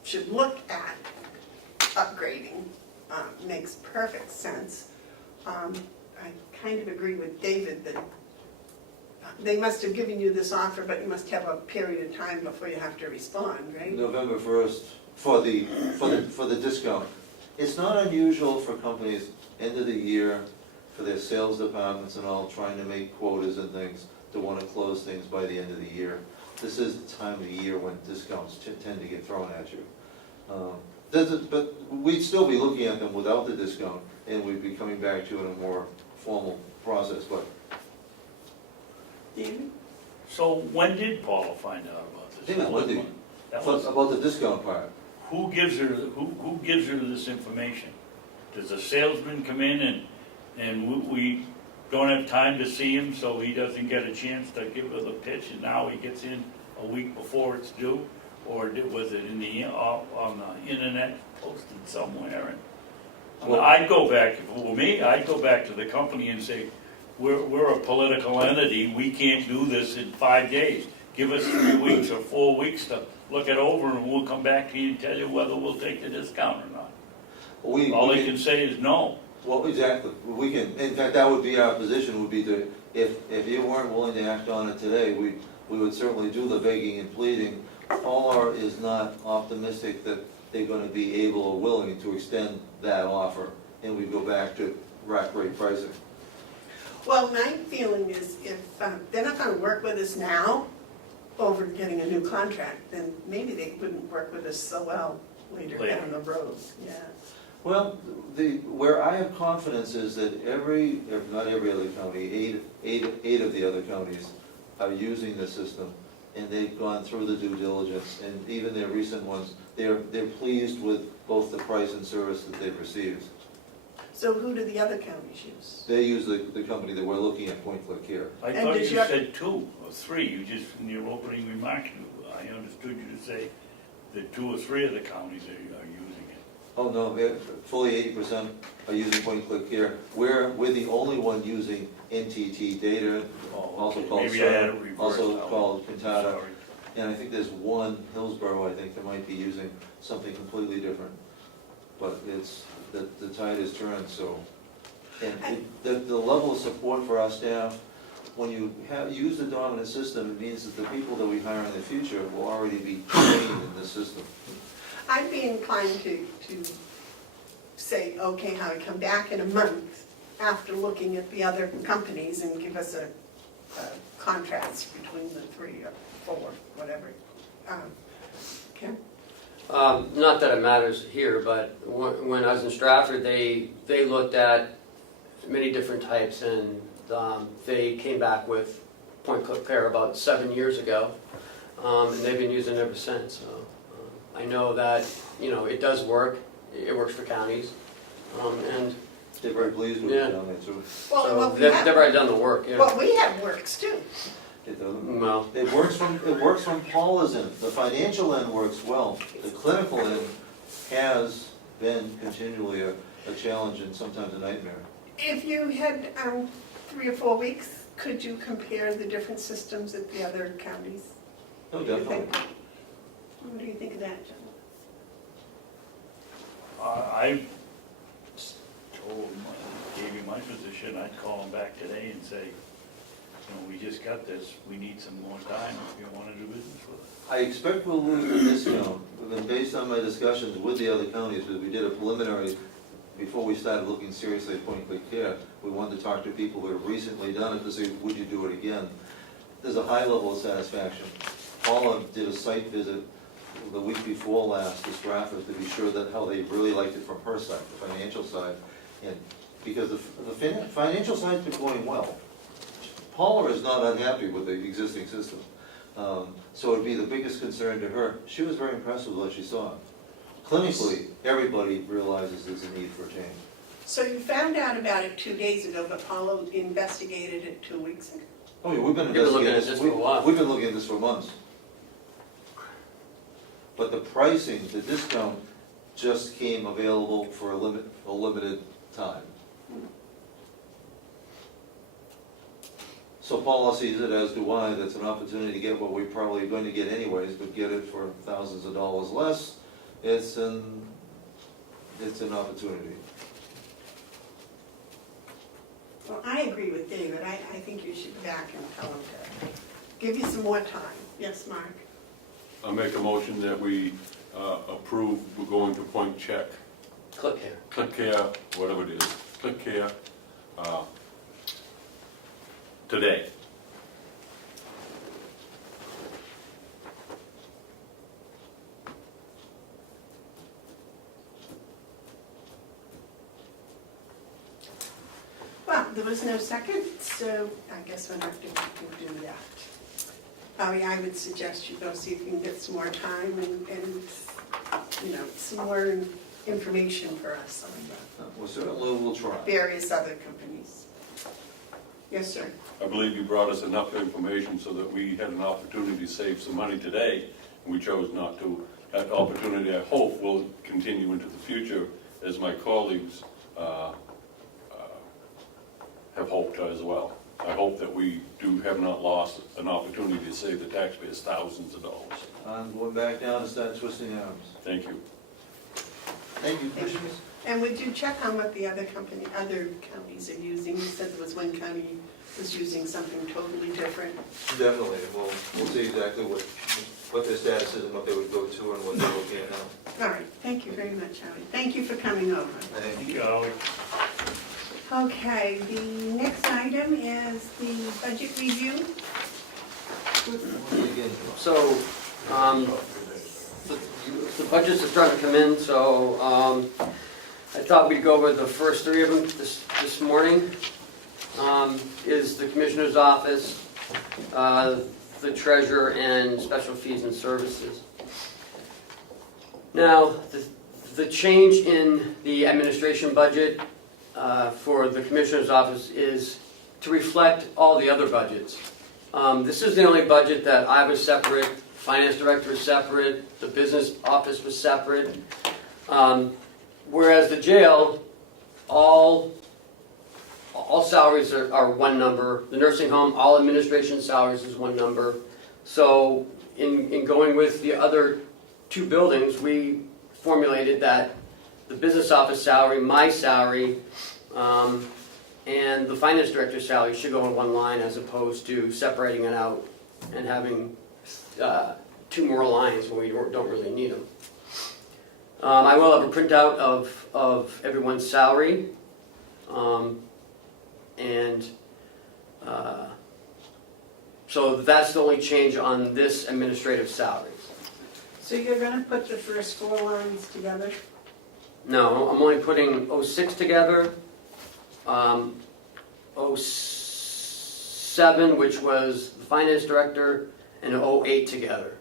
should look at upgrading makes perfect sense. I kind of agree with David that they must have given you this offer, but you must have a period of time before you have to respond, right? November 1st for the discount. It's not unusual for companies, end of the year, for their sales departments and all, trying to make quotas and things, to want to close things by the end of the year. This is the time of the year when discounts tend to get thrown at you. But we'd still be looking at them without the discount, and we'd be coming back to you in a more formal process, but David? So when did Paula find out about this? I think it was Monday. That was, about the discount part. who gives her this information? Does the salesman come in and we don't have time to see him, so he doesn't get a chance to give her the pitch, and now he gets in a week before it's due? Or was it on the internet posted somewhere? And Well- I'd go back, if it were me, I'd go back to the company and say, we're a political entity, we can't do this in 5 days. Give us 3 weeks or 4 weeks to look it over, and we'll come back to you and tell you whether we'll take the discount or not. All they can say is no. Well, exactly, we can, in fact, that would be our position, would be to, if you weren't willing to act on it today, we would certainly do the begging and pleading. Paula is not optimistic that they're gonna be able or willing to extend that offer, and we go back to rack rate pricing. Well, my feeling is if they're not gonna work with us now over getting a new contract, then maybe they wouldn't work with us so well later down the road, yeah. Well, where I have confidence is that not every other county, eight of the other counties are using the system, and they've gone through the due diligence, and even their recent ones, they're pleased with both the price and service that they've received. So who do the other counties use? They use the company that we're looking at, Point Click here. I And thought did you you- said 2 or 3, you just, in your opening remarks, I understood you to say that 2 or 3 of the counties are using it. Oh, no, fully 80% are using Point Click here. We're the only one using NTT data, Oh, also okay. called Maybe I had it CERN, reversed. also Oh, called Cantata. sorry. And I think there's one, Hillsborough, I think, that might be using something completely different. But the tide has turned, so. And the level of support for our staff, when you use the dominant system, it means that the people that we hire in the future will already be trained in this system. I'd be inclined to say, okay, Howard, come back in a month after looking at the other companies and give us a contrast between the 3 or 4, whatever. Okay? Not that it matters here, but when I was in Stratford, they looked at many different types, and they came back with Point Click Care about 7 years ago, and they've been using it ever since. So I know that it does work. It works for counties, and They're very pleased with Yeah. it down there too. Well, so what we they've have, already done the work. Yeah. what we have works too. It doesn't. Well, It works from Paula's end. The financial end works well. The clinical end has been continually a challenge and sometimes a nightmare. If you had 3 or 4 weeks, could you compare the different systems at the other counties? No, What do you definitely. think? What do you think of that, John? I gave you my position, I'd call them back today and say, we just got this, we need some more time if you want to do business with us. I expect we'll lose the discount, and based on my discussions with the other counties, because we did a preliminary, before we started looking seriously at Point Click Care, we wanted to talk to people who have recently done it to say, would you do it again? There's a high level of satisfaction. Paula did a site visit the week before last to Stratford to be sure that how they really liked it from her side, the financial side. And because the financial side's been going well. Paula is not unhappy with the existing system. So it'd be the biggest concern to her. She was very impressed with what she saw. Clinically, everybody realizes there's a need for a change. So you found out about it 2 days ago, but Paulo investigated it 2 weeks ago? Oh, yeah, we've been You've been looking investigating at this for a while. We've been looking at this for months. But the pricing, the discount, just came available for a limited time. So Paula sees it, as do I, that's an opportunity to get what we're probably going to get anyways, but get it for thousands of dollars less. It's an opportunity. Well, I agree with David. I think you should back and tell him to give you some more time. Yes, Mark? I make a motion that we approve, we're going to point check, Click here. click here, whatever it is, click here, today. Well, there was no second, so I guess we'll have to do that. I would suggest you go see if you can get some more time and you know, some more information for us on Well, certainly we'll try. the various other companies. Yes, sir. I believe you brought us enough information so that we had an opportunity to save some money today, and we chose not to. That opportunity, I hope, will continue into the future, as my colleagues have hoped as well. I hope that we have not lost an opportunity to save the taxpayers thousands of dollars. I'm going back down and start twisting arms. Thank you. Thank you, Commissioners. And would you check on what the other counties are using? You said there was one county was using something totally different. Definitely, we'll see exactly what their status is and what they would go to and what they're looking at now. All right, thank you very much, Howie. Thank you for coming over. Thank you. Golly. Okay, the next item is the budget review. Again, So, the budgets are starting to come in, so I thought we'd go over the first three of them this morning. Is the Commissioner's Office, the Treasurer, and Special Fees and Services. Now, the change in the administration budget for the Commissioner's Office is to reflect all the other budgets. This is the only budget that I was separate, Finance Director was separate, the Business Office was separate. Whereas the jail, all salaries are one number. The nursing home, all administration salaries is one number. So in going with the other two buildings, we formulated that the business office salary, my salary, and the finance director's salary should go in one line as opposed to separating it out and having two more lines when we don't really need them. I will have a printout of everyone's salary, so that's the only change on this administrative salaries. So you're gonna put the first four lines together? No, I'm only putting 06 together, 07, which was the finance director, and 08 together.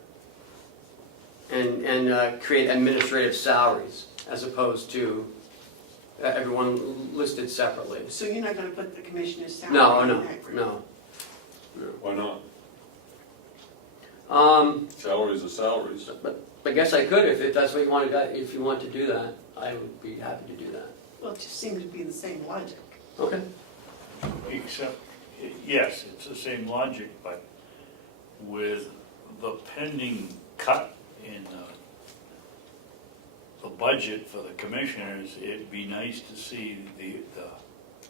And create administrative salaries as opposed to everyone listed separately. So you're not gonna put the commissioner's salary No, in no, that group? no. Yeah, why not? Um, Salaries are salaries. but I guess I could if that's what you want to, if you want to do that, I would be happy to do that. Well, it just seemed to be the same logic. Okay. Except, yes, it's the same logic, but with the pending cut in the budget for the commissioners, it'd be nice to see the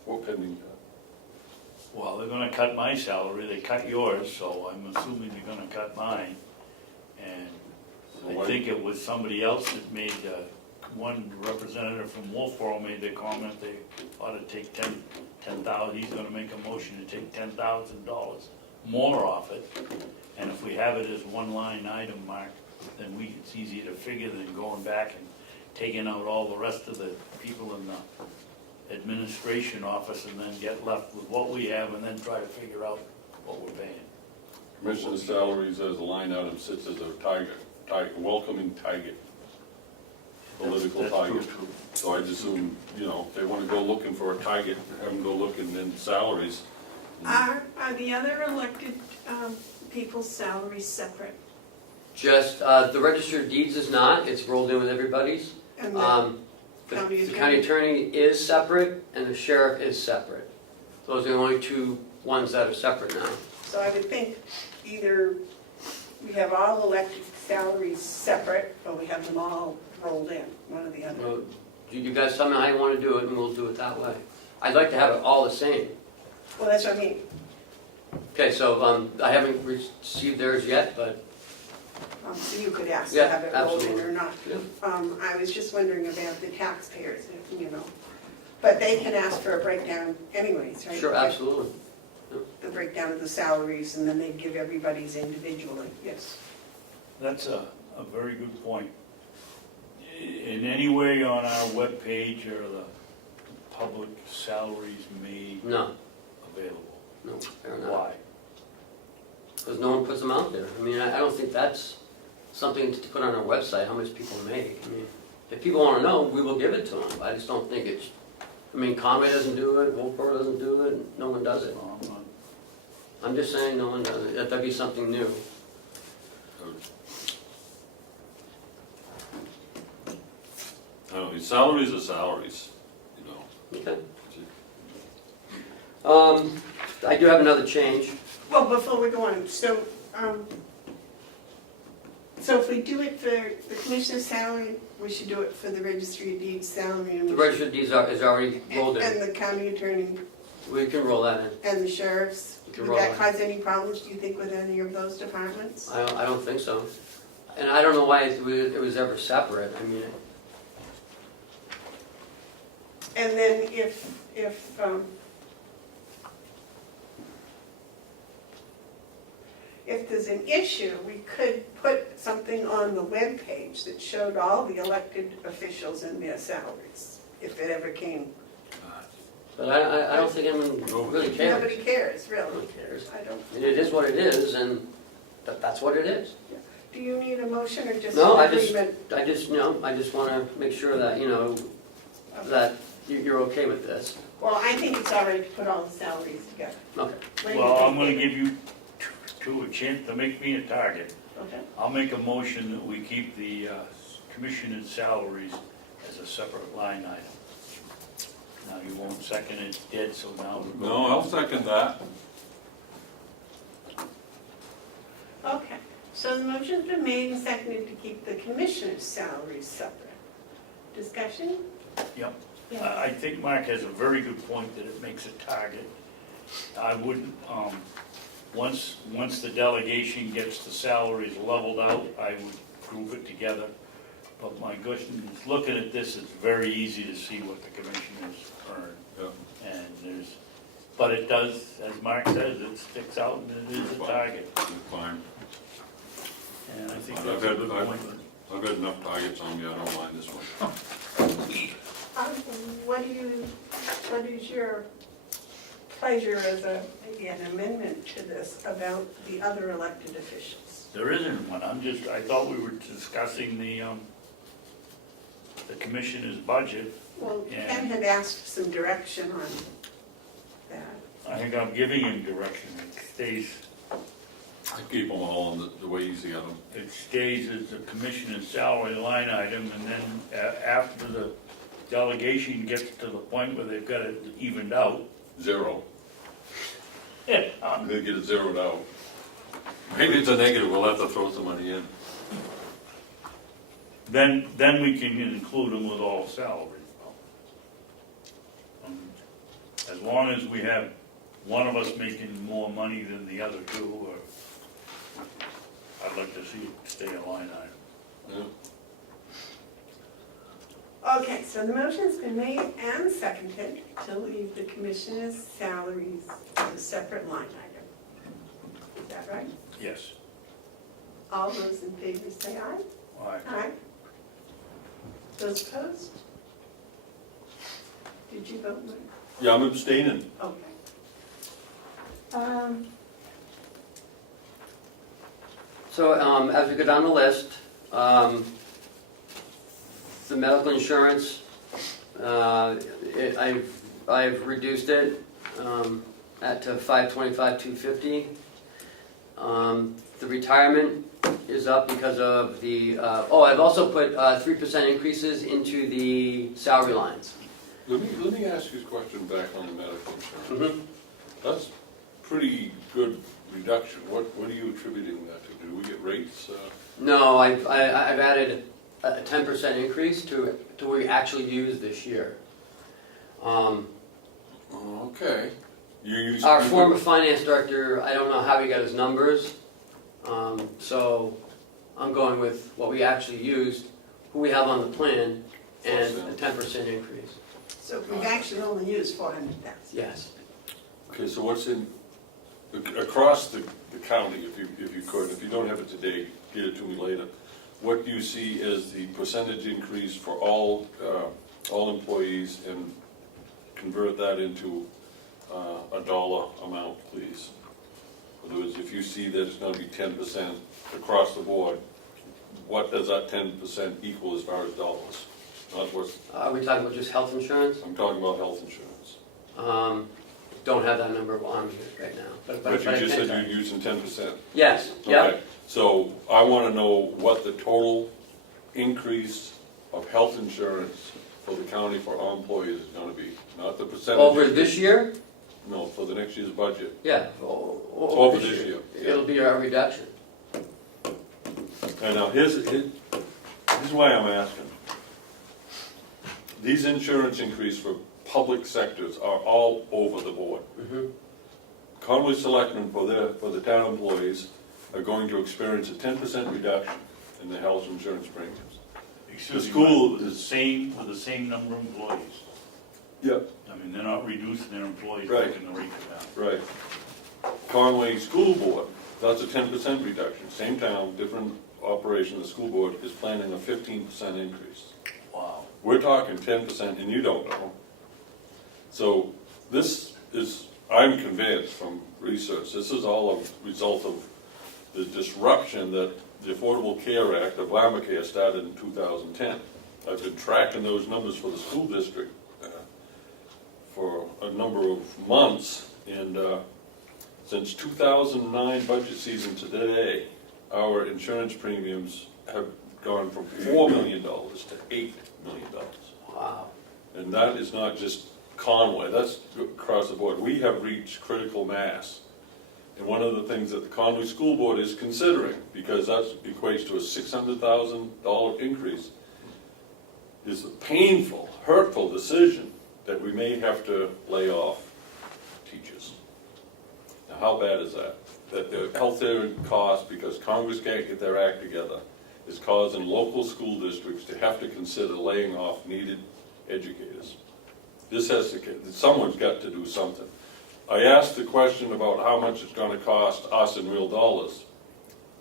What pending? well, they're gonna cut my salary, they cut yours, so I'm assuming they're gonna cut mine. And So I why- think it was somebody else that made, one representative from Wolfboro made the comment they ought to take 10,000, he's gonna make a motion to take $10,000 more off it. And if we have it as one line item, Mark, then it's easier to figure than going back and taking out all the rest of the people in the administration office and then get left with what we have and then try to figure out what we're paying. Commissioner's salaries as a line item sits as a target, welcoming target, political That's target. true. So I just assume, you know, if they want to go looking for a target, have them go looking in salaries. Are the other elected people's salaries separate? Just, the register of deeds is not, it's rolled in with everybody's. And the The county the county attorney is separate and the sheriff is separate. Those are the only two ones that are separate now. So I would think either we have all elected salaries separate, or we have them all rolled in, one or the other. Well, you guys tell me how you want to do it and we'll do it that way. I'd like to have it all the same. Well, that's what I mean. Okay, so I haven't received theirs yet, but So you could ask to Yeah, have it rolled in absolutely. or not. Yeah. I was just wondering about the taxpayers, if, you know. But they can ask for a breakdown anyways, right? sure, absolutely. The breakdown of the salaries, and then they give everybody's individually, yes. That's a very good point. In any way on our webpage are the public salaries made No, available? no, they're not. Why? Because no one puts them out there. I mean, I don't think that's something to put on our website, how much people make. I mean, if people want to know, we will give it to them. I just don't think it's, I mean, Conway doesn't do it, Wolfboro doesn't do it, no one does it. I'm just saying no one does it. That'd be something new. I don't know, salaries are salaries, you know. Okay. I do have another change. Well, before we go on, so if we do it for the commissioner's salary, we should do it for the registry of deeds salary and The registered deeds is already rolled and in. the county attorney We can roll that in. and the sheriff's. We can Would roll that it. cause any problems, do you think, with any of those departments? I don't think so. And I don't know why it was ever separate. I mean, And then if there's an issue, we could put something on the webpage that showed all the elected officials and their salaries, if it ever came. but I don't think anyone really cares. Nobody cares, No really. one cares. I don't. It is what it is, and that's what it is. Do you need a motion or just No, an I just agreement? I just want to make sure that, you know, that you're okay with this. Well, I think it's all right to put all the salaries together. Okay. What do you Well, think, I'm gonna David? give you two a chance to make me a target. Okay. I'll make a motion that we keep the commissioner's salaries as a separate line item. Now, you won't second it, it's dead, so now. we're No, going- I'll second that. Okay, so the motion's been made and seconded to keep the commissioner's salaries separate. Discussion? Yep. Yeah. I think Mark has a very good point that it makes a target. I wouldn't, once the delegation gets the salaries leveled out, I would group it together. But my goodness, looking at this, it's very easy to see what the commissioners earn. Yeah. And but it does, as Mark says, it sticks out and it is a target. Fine. And I think I've that's a had- good point. I've had enough targets on me, I don't mind this one. What is your pleasure as an amendment to this about the other elected officials? There isn't one, I thought we were discussing the commissioner's budget. Well, Yeah. Ken had asked for some direction on that. I think I'm giving him direction, I keep them all on the way you see them. it stays as a commissioner's salary line item, and then after the delegation gets to the point where they've got it evened out, Zero. yeah, I'm gonna get it zeroed out. Maybe it's a negative, we'll have to throw some money in. then we can include them with all salaries. As long as we have one of us making more money than the other two, or I'd like to see it stay a line item. Yeah. Okay, so the motion's been made and seconded to leave the commissioner's salaries as a separate line item. Is that right? Yes. All those in favor say aye. All right. Aye. Those opposed? Did you vote, Mike? Yeah, I'm abstaining. Okay. So as we go down the list, the medical insurance, I've reduced it at to $525,250. The retirement is up because of the, I've also put 3% increases into the salary lines. Let me ask you a question back on the medical insurance. Mm-hmm. That's pretty good reduction. What are you attributing that to? Do we get rates? No, I've added a 10% increase to what we actually use this year. Okay. You use. Our former finance director, I don't know how he got his numbers, so I'm going with what we actually used, who we have on the plan, and a 10% increase. So we've actually only used 400,000. Yes. Okay, so what's in, across the county, if you could, if you don't have it today, get it to me later. What do you see as the percentage increase for all employees, and convert that into a dollar amount, please? In other words, if you see that it's gonna be 10% across the board, what does that 10% equal as far as dollars? Not what's, Are we talking about just health insurance? I'm talking about health insurance. Don't have that number on me right now. But you I just can said tell you're using 10%. Yes, yeah. Okay, so I want to know what the total increase of health insurance for the county for our employees is going to be, not the percentage. Over this year? No, for the next year's budget. Yeah. Over this year, yeah. It'll be a reduction. And now here's why I'm asking. These insurance increase for public sectors are all over the board. Mhm. Conway Selectmen for the town employees are going to experience a 10% reduction in the health insurance premiums. Excuse me, school with the same number of employees. Yep. I mean, they're not reducing their employees, Right. taking the rate down. Right. Conway School Board, that's a 10% reduction. Same town, different operation, the school board is planning a 15% increase. Wow. We're talking 10% and you don't know. So this is, I'm convinced from research, this is all a result of the disruption that the Affordable Care Act of Obamacare started in 2010. I've been tracking those numbers for the school district for a number of months, and since 2009 budget season to today, our insurance premiums have gone from $4 million to $8 million. Wow. And that is not just Conway, that's across the board. We have reached critical mass. And one of the things that the Conway School Board is considering, because that equates to a $600,000 increase, is the painful, hurtful decision that we may have to lay off teachers. Now, how bad is that? That the health care costs, because Congress can't get their act together, is causing local school districts to have to consider laying off needed educators. This has to, someone's got to do something. I asked the question about how much it's going to cost us in real dollars,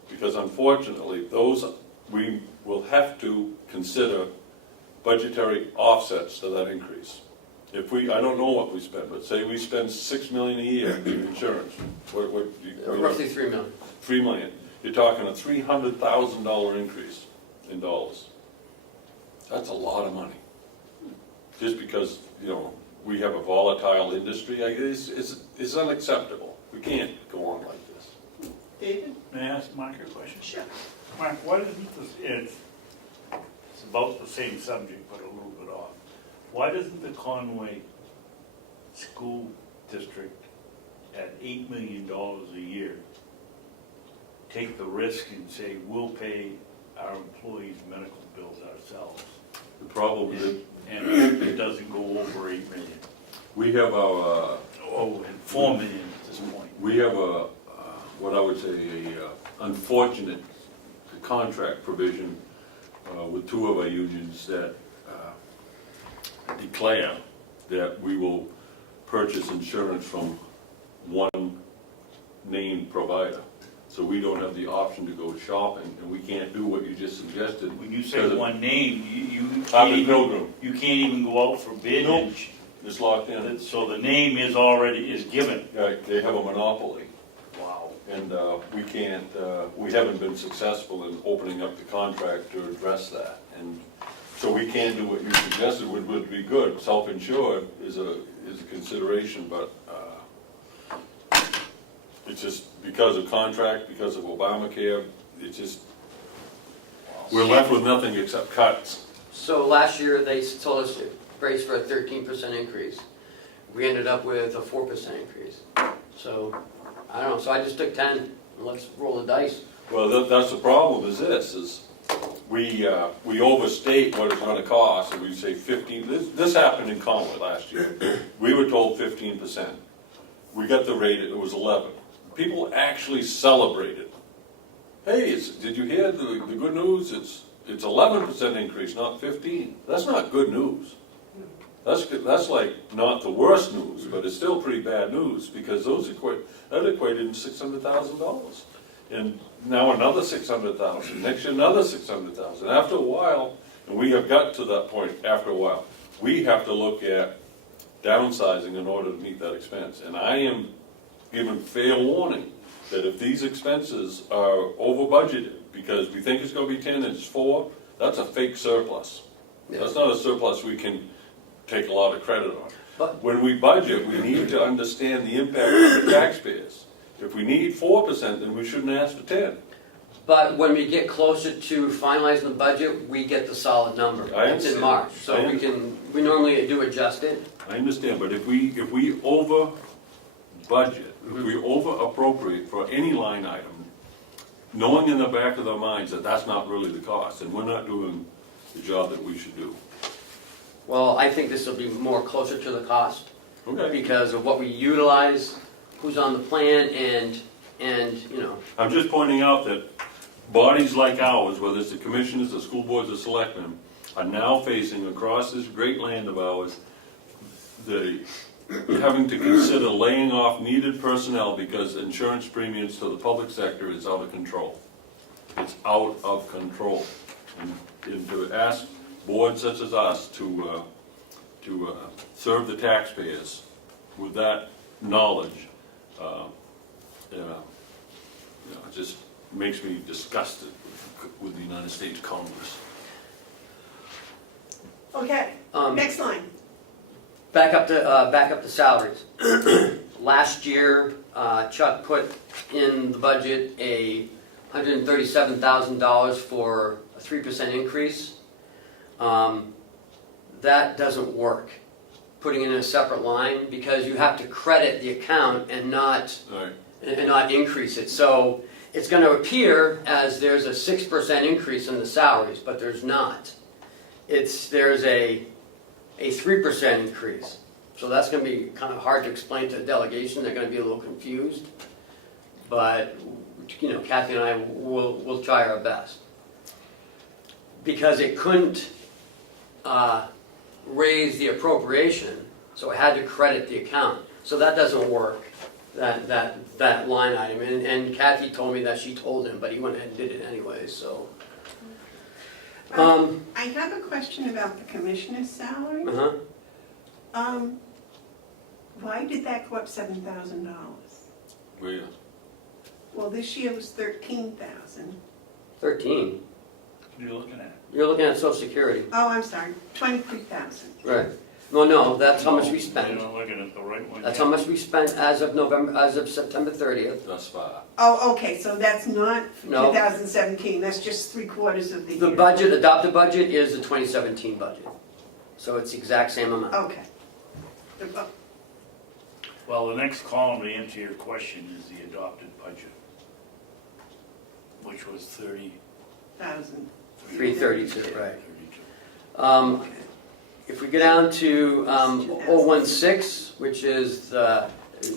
because unfortunately, those, we will have to consider budgetary offsets to that increase. If we, I don't know what we spend, but say we spend $6 million a year in insurance, Roughly $3 million. $3 million. You're talking a $300,000 increase in dollars. That's a lot of money. Just because, you know, we have a volatile industry, I guess, it's unacceptable. We can't go on like this. David? May I ask Mark a question? Sure. Mark, why doesn't this, it's about the same subject, but a little bit off. Why doesn't the Conway School District at $8 million a year take the risk and say, we'll pay our employees' medical bills ourselves? The problem is, And it doesn't go over $8 million. we have our, And $4 million at this point. we have a, what I would say, a unfortunate contract provision with two of our unions that declare that we will purchase insurance from one named provider. So we don't have the option to go shopping, and we can't do what you just suggested. When you say one name, you Harvey Pilgrim, you can't even go out for bid. Nope. it's locked in. And so the name is already given. They have a monopoly. Wow. And we can't, we haven't been successful in opening up the contract to address that. And so we can't do what you suggested, would be good. Self-insured is a consideration, but it's just because of contract, because of Obamacare, it's just, we're left with nothing except cuts. So last year, they told us to brace for a 13% increase. We ended up with a 4% increase. So, I don't know, so I just took 10, and let's roll the dice. Well, that's the problem, is this, is we overstate what it's gonna cost, and we say 15, this happened in Conway last year. We were told 15%. we got the rate, it was 11. People actually celebrated. Hey, did you hear the good news? It's 11% increase, not 15. That's not good news. That's like not the worst news, but it's still pretty bad news, because that equated in $600,000. And now another 600,000, next year another 600,000. After a while, and we have got to that point after a while, we have to look at downsizing in order to meet that expense. And I am giving fair warning that if these expenses are over budgeted, because we think it's gonna be 10 and it's 4, that's a fake surplus. That's not a surplus we can take a lot of credit on. But- When we budget, we need to understand the impact of the taxpayers. If we need 4%, then we shouldn't ask for 10. But when we get closer to finalizing the budget, we get the solid number. I It's in understand. March, I so we normally do adjust it. I understand, but if we over budget, if we over appropriate for any line item, knowing in the back of their minds that that's not really the cost, and we're not doing the job that we should do. Well, I think this will be more closer to the cost Okay, because of what we utilize, who's on the plan, and you know. I'm just pointing out that bodies like ours, whether it's the commissioners, the school boards, the selectmen, are now facing across this great land of ours, having to consider laying off needed personnel because insurance premiums to the public sector is out of control. It's out of control. And to ask boards such as us to serve the taxpayers with that knowledge, it just makes me disgusted with the United States Congress. Okay, next line. Back up to salaries. Last year, Chuck put in the budget $137,000 for a 3% increase. That doesn't work, putting it in a separate line, because you have to credit the account and not All right. increase it. So it's going to appear as there's a 6% increase in the salaries, but there's not. There's a 3% increase. So that's going to be kind of hard to explain to the delegation. They're going to be a little confused. But, you know, Kathy and I will try our best. Because it couldn't raise the appropriation, so it had to credit the account. So that doesn't work, that line item. And Kathy told me that she told him, but he went ahead and did it anyway, so. I have a question about the commissioner's salary. Uh-huh. Why did that go up $7,000? Where? Well, this year was $13,000. 13. What are you looking at? You're looking at Social Security. Oh, I'm sorry, $23,000. Right. Well, no, that's how much we You're spent. not looking at the right one. That's how much we spent as of September 30th. Thus far. Oh, okay, so that's not No. 2017, that's just 3/4 of the The year. budget, adopted budget, is the 2017 budget. So it's the exact same amount. Okay. Well, the next column to answer your question is the adopted budget, which was 1,000. 332, right. 32. If we go down to 016, which is the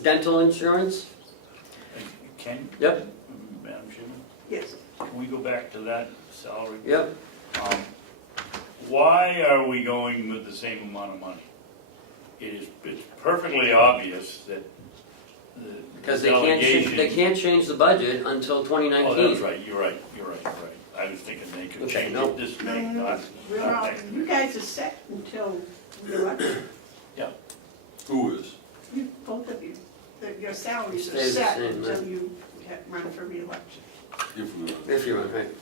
dental insurance. Ken? Yep, Madam Chairman, Yes. can we go back to that salary? yep. Why are we going with the same amount of money? It's perfectly obvious that the Because delegation. they can't change the budget until 2019. Oh, that's right, you're right. I was thinking they could Okay, change no. it this May, not next You May. guys are set until the election, Who is? both of you. Your salaries are Stays the set same, until right. you run for reelection. If you want, right.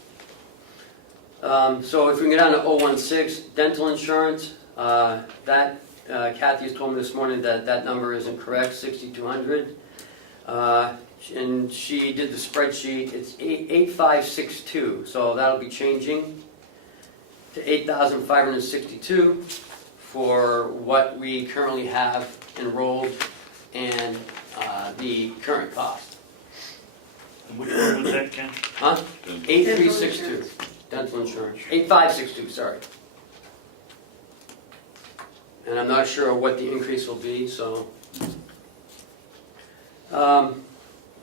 So if we can go down to 016, dental insurance, Kathy has told me this morning that number is incorrect, 6,200. And she did the spreadsheet, it's 8562, so that'll be changing to 8,562 for what we currently have enrolled and the current cost. And which one was that, Ken? Huh? Then 8362, dental insurance, 8562, sorry. And I'm not sure what the increase will be, so.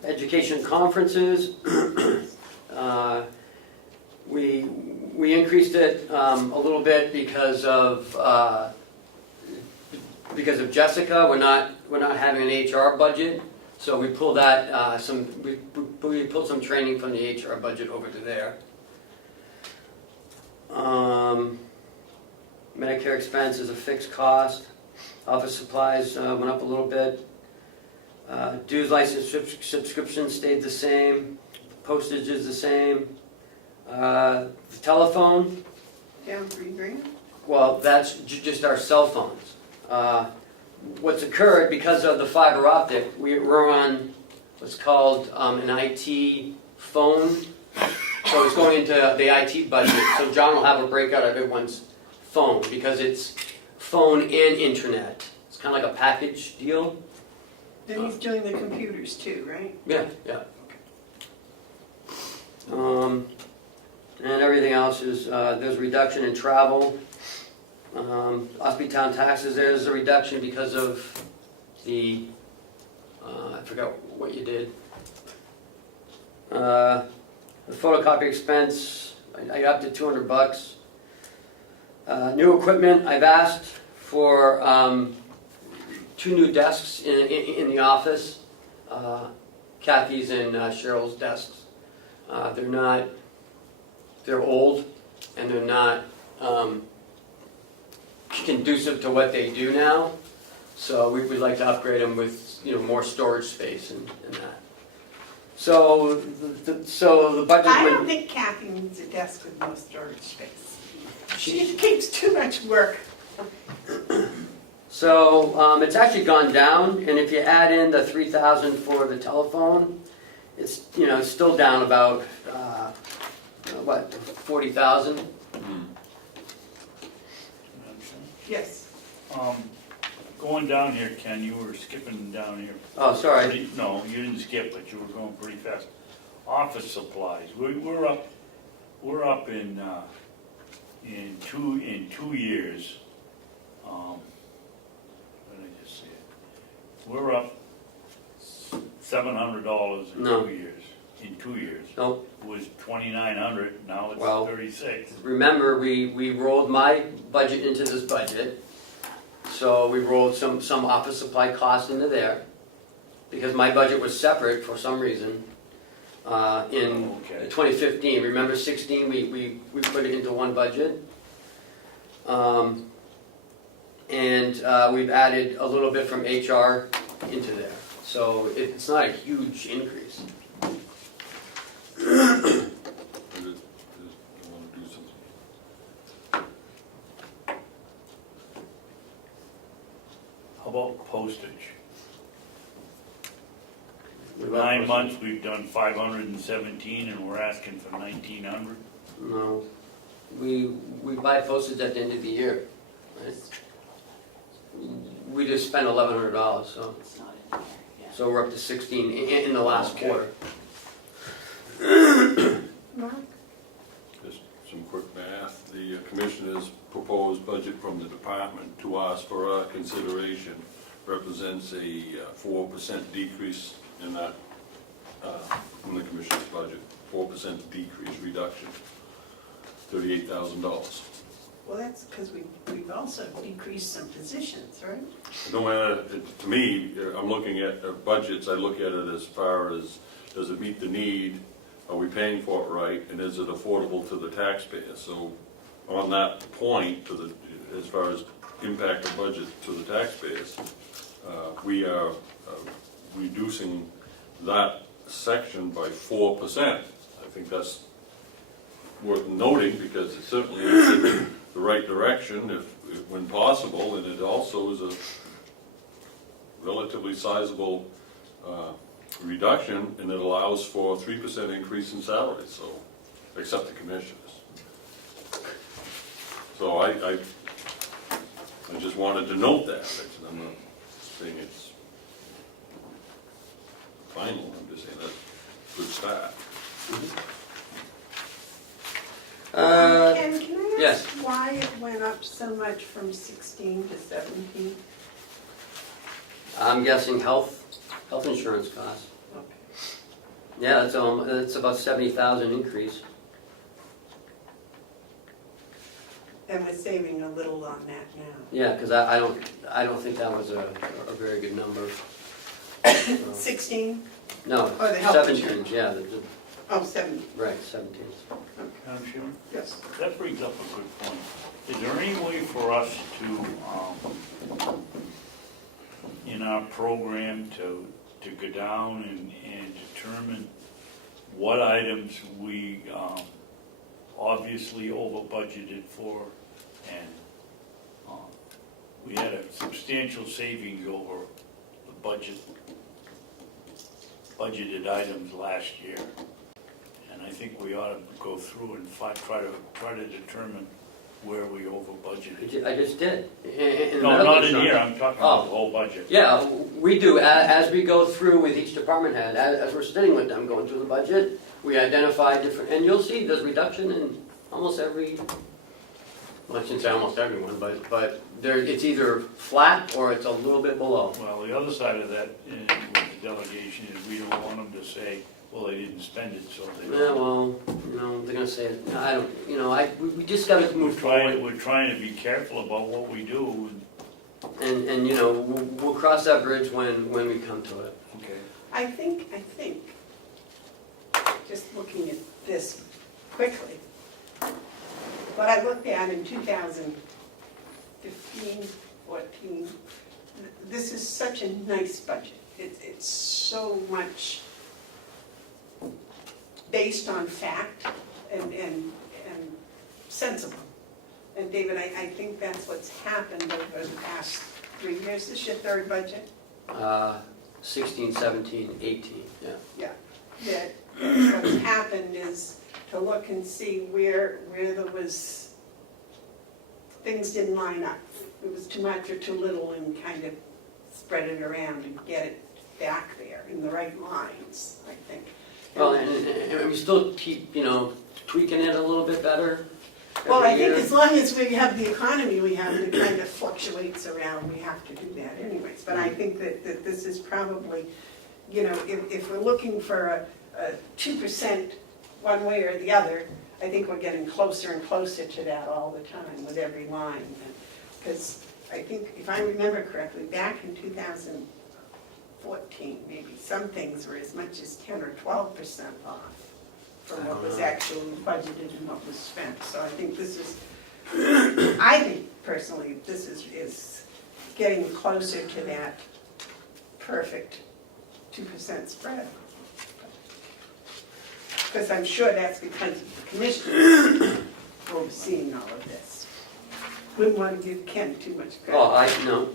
Education conferences, we increased it a little bit because of Jessica. We're not having an HR budget, so we pulled that we pulled some training from the HR budget over to there. Medicare expense is a fixed cost. Office supplies went up a little bit. Dues license subscription stayed the same. Postage is the same. The telephone, Down $3,000. well, that's just our cell phones. What's occurred because of the fiber optic, we're on what's called an IT phone. So it's going into the IT budget. So John will have a breakout of everyone's phone because it's phone and internet. It's kind of like a package deal. And he's doing the computers too, right? Yeah, yeah. And everything else is, there's a reduction in travel. Ossipee town taxes, there's a reduction because of the, I forgot what you did. The photocopy expense, I upped it $200. New equipment, I've asked for 2 new desks in the office, Kathy's and Cheryl's desks. They're old and they're not conducive to what they do now. So we'd like to upgrade them with more storage space and that. So the budget. I don't think Kathy needs a desk with no storage space. She keeps too much work. So it's actually gone down, and if you add in the $3,000 for the telephone, it's it's still down about $40,000. Yes. Going down here, Ken, you were skipping down here. Oh, sorry. No, you didn't skip, but you were going pretty fast. Office supplies, we're up in 2 years. Let me just see it. We're up $700 in No. 2 years. In 2 years. Nope. It was $2,900, now it's Well, $36. Remember, we rolled my budget into this budget, so we rolled some office supply costs into there, because my budget was separate for some reason in Okay. 2015. Remember 16, we put it into one budget. And we've added a little bit from HR into there, so it's not a huge increase. I want to do something. How about postage? What about 9 postage? months, we've done 517, and we're asking for 1,900. No, we buy postage at the end of the year, right? We just spent $1,100, so It's not in there, yeah. so we're up to 16 in the last Okay. quarter. Mark? Just some quick math. The commissioner's proposed budget from the department to us for our consideration represents a 4% decrease in that, in the commissioner's budget. 4% decrease, reduction, $38,000. Well, that's because we've also decreased some positions, right? No matter, to me, I'm looking at budgets, I look at it as far as, does it meet the need? Are we paying for it right? And is it affordable to the taxpayer? So on that point, as far as impact of budget to the taxpayers, we are reducing that section by 4%. I think that's worth noting because it certainly is in the right direction if when possible, and it also is a relatively sizable reduction, and it allows for a 3% increase in salaries, so, except the commissioners. So I just wanted to note that. I'm not saying it's final, I'm just saying that's a good start. Ken, can I yes. ask why it went up so much from 16 to 17? I'm guessing health. Health insurance costs. Okay. Yeah, it's about 70,000 increase. And we're saving a little on that now. Yeah, because I don't think that was a very good number. 16? No, Oh, the health 17, insurance. yeah, Oh, 70. right, 17. Madam Chairman? Yes. That brings up a good point. Is there any way for us to, in our program, to go down and determine what items we obviously over budgeted for, and we had a substantial savings over the budgeted items last year, and I think we ought to go through and try to determine where we over budgeted. I just did. In No, medical not in insurance. here, I'm talking about the whole budget. Yeah, we do, as we go through with each department head, as we're sitting with them, going through the budget, we identify different, and you'll see there's reduction in almost every, well, I shouldn't say almost everyone, but it's either flat or it's a little bit below. Well, the other side of that with the delegation is we don't want them to say, well, they didn't spend it, so they Yeah, don't. well, they're gonna say, I don't, we just gotta move forward. We're trying to be careful about what we do. And we'll cross that bridge when we come to it. Okay. I think, just looking at this quickly, what I looked at in 2015, 14, this is such a nice budget. It's so much based on fact and sensible. And David, I think that's what's happened over the past 3 years. This is your third budget? 16, 17, 18, yeah. Yeah. That what's happened is to look and see where there was, things didn't line up. It was too much or too little, and kind of spread it around and get it back there in the right lines, I think. Well, and we still keep, tweaking it a little bit better. Well, I every think year. as long as we have the economy we have, and it kind of fluctuates around, we have to do that anyways. But I think that this is probably, if we're looking for a 2% one way or the other, I think we're getting closer and closer to that all the time with every line. Because I think, if I remember correctly, back in 2014, maybe, some things were as much as 10 or 12% off from what was actually budgeted and what was spent. So I think this is, I think personally, this is getting closer to that perfect 2% spread. Because I'm sure that's because of the commissioners overseeing all of this. Wouldn't want to give Ken too much credit. Oh,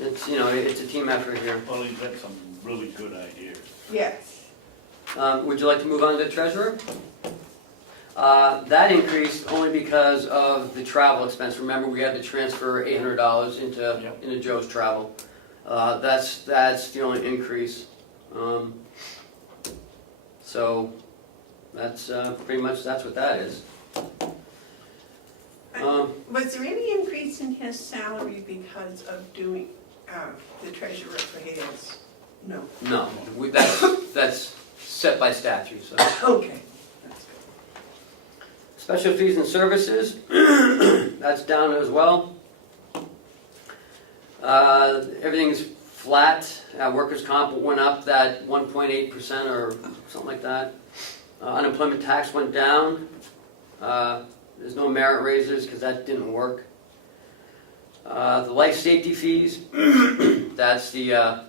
it's, it's a team effort here. Well, he's got some really good ideas. Yes. Would you like to move on to the treasurer? That increased only because of the travel expense. Remember, we had to transfer $800 into Joe's travel. That's the only increase. So that's pretty much what that is. Was there any increase in his salary because of doing the treasurer for Hales? No. No, that's set by statute. So. Okay. That's good. Special fees and services, that's down as well. Everything's flat. Workers' comp went up that 1.8% or something like that. Unemployment tax went down. There's no merit raises because that didn't work. The life safety fees, that's the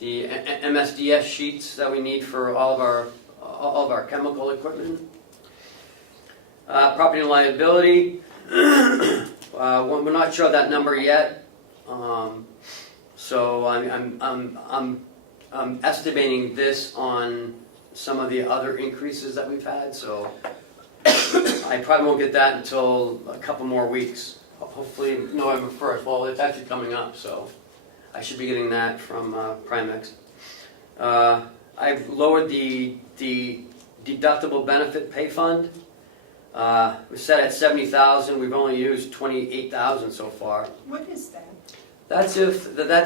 MSDS sheets that we need for all of our chemical equipment. Property and liability, we're not sure of that number yet. So I'm estimating this on some of the other increases that we've had. So I probably won't get that until a couple more weeks. Hopefully November 1st. Well, it's actually coming up, so I should be getting that from Primex. I've lowered the deductible benefit pay fund. We're set at $70,000. We've only used $28,000 so far. What is that? That's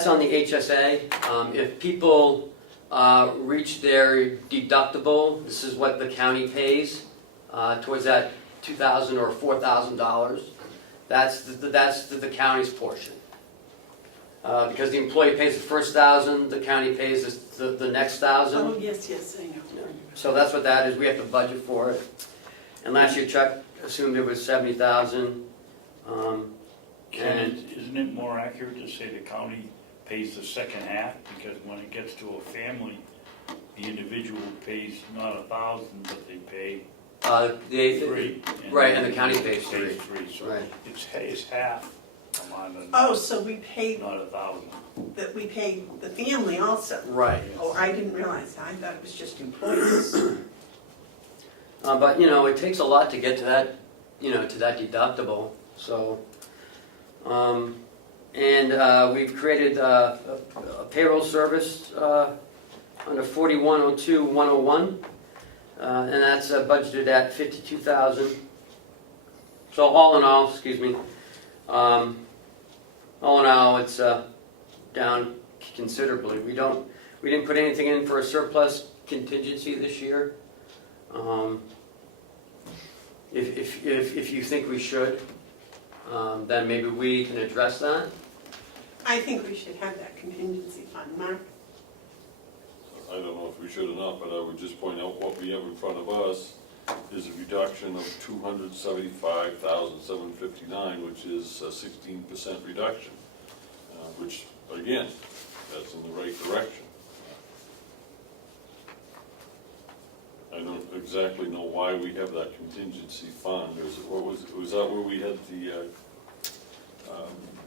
on the HSA. If people reach their deductible. This is what the county pays towards that $2,000 or $4,000. That's the county's portion. Because the employee pays the first $1,000, the county pays the next $1,000. Oh, yes, I know. So that's what that is. We have to budget for it. And last year Chuck assumed it was $70,000. Ken, isn't it more accurate to say the county pays the second half? Because when it gets to a family, the individual pays not 1,000, but they pay three. Right, and the county pays three. three. So Right. it's half amount of, Oh, so we paid, not 1,000. that we paid the family also? Right. Oh, I didn't realize that. I thought it was just employees. But, you know, it takes a lot to get to that, you know, to that deductible. So, we've created a payroll service under 4102-101, and that's budgeted at $52,000. So all in all, all in all, it's down considerably. We didn't put anything in for a surplus contingency this year. If you think we should, then maybe we can address that. I think we should have that contingency fund, Mark. I don't know if we should or not, but I would just point out what we have in front of us is a reduction of $275,759, which is a 16% reduction, which, again, that's in the right direction. I don't exactly know why we have that contingency fund. Was that where we had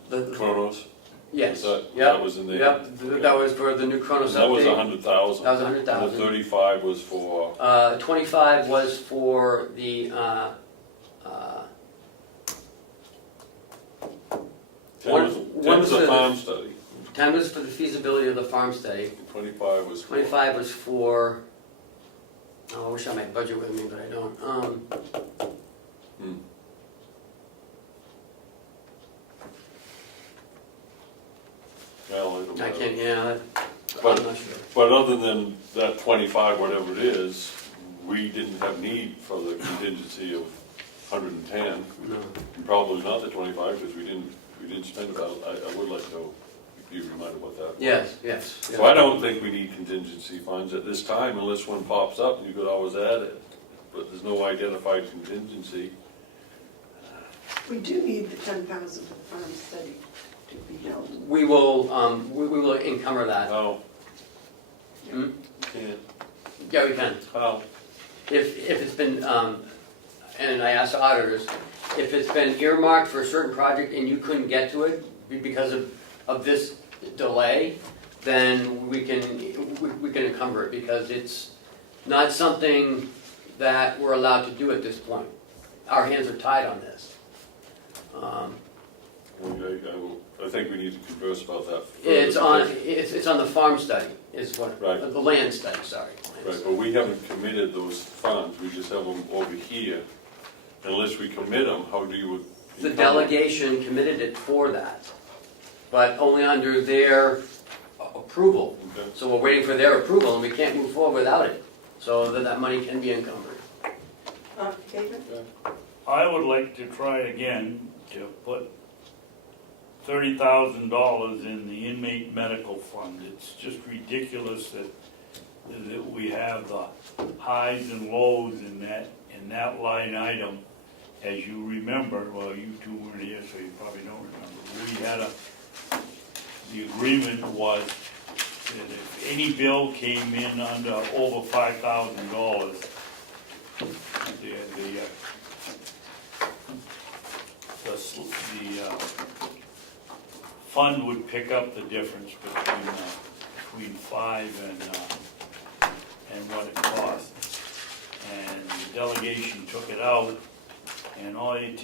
the Kronos? Yes. That was in there? Yep, that was for the new Kronos update. That was 100,000. That was 100,000. And the 35 was for? 25 was for the, 10 was for a the- farm study. 10 was for the feasibility of the farm study. 25 was for? 25 was for, oh, I wish I had my budget with me, but I don't. Well, I don't know. I can't, yeah, But- I'm not sure. But other than that 25, whatever it is, we didn't have need for the contingency of 110. No. And probably not the 25, because we didn't spend about, I would like to be reminded about that. Yes. So I don't think we need contingency funds at this time unless one pops up and you could always add it. But there's no identified contingency. We do need the 10,000 for the farm study to be held. We will encumber that. How? Hmm? Can't. Yeah, we can. How? If it's been, and I asked the auditors, if it's been earmarked for a certain project and you couldn't get to it because of this delay, then we can encumber it, because it's not something that we're allowed to do at this point. Our hands are tied on this. I think we need to converse about that. It's on the farm study, is what, Right. the land study, sorry. Right, but we haven't committed those funds, we just have them over here. Unless we commit them, how do you? The delegation committed it for that, but only under their approval. Okay. So we're waiting for their approval, and we can't move forward without it, so that money can be encumbered. David? I would like to try again to put $30,000 in the inmate medical fund. It's just ridiculous that we have the highs and lows in that line item. As you remember, well, you two weren't here, so you probably don't remember. We had the agreement was that if any bill came in under over $5,000, the fund would pick up the difference between 5 and what it cost. And the delegation took it out, and all it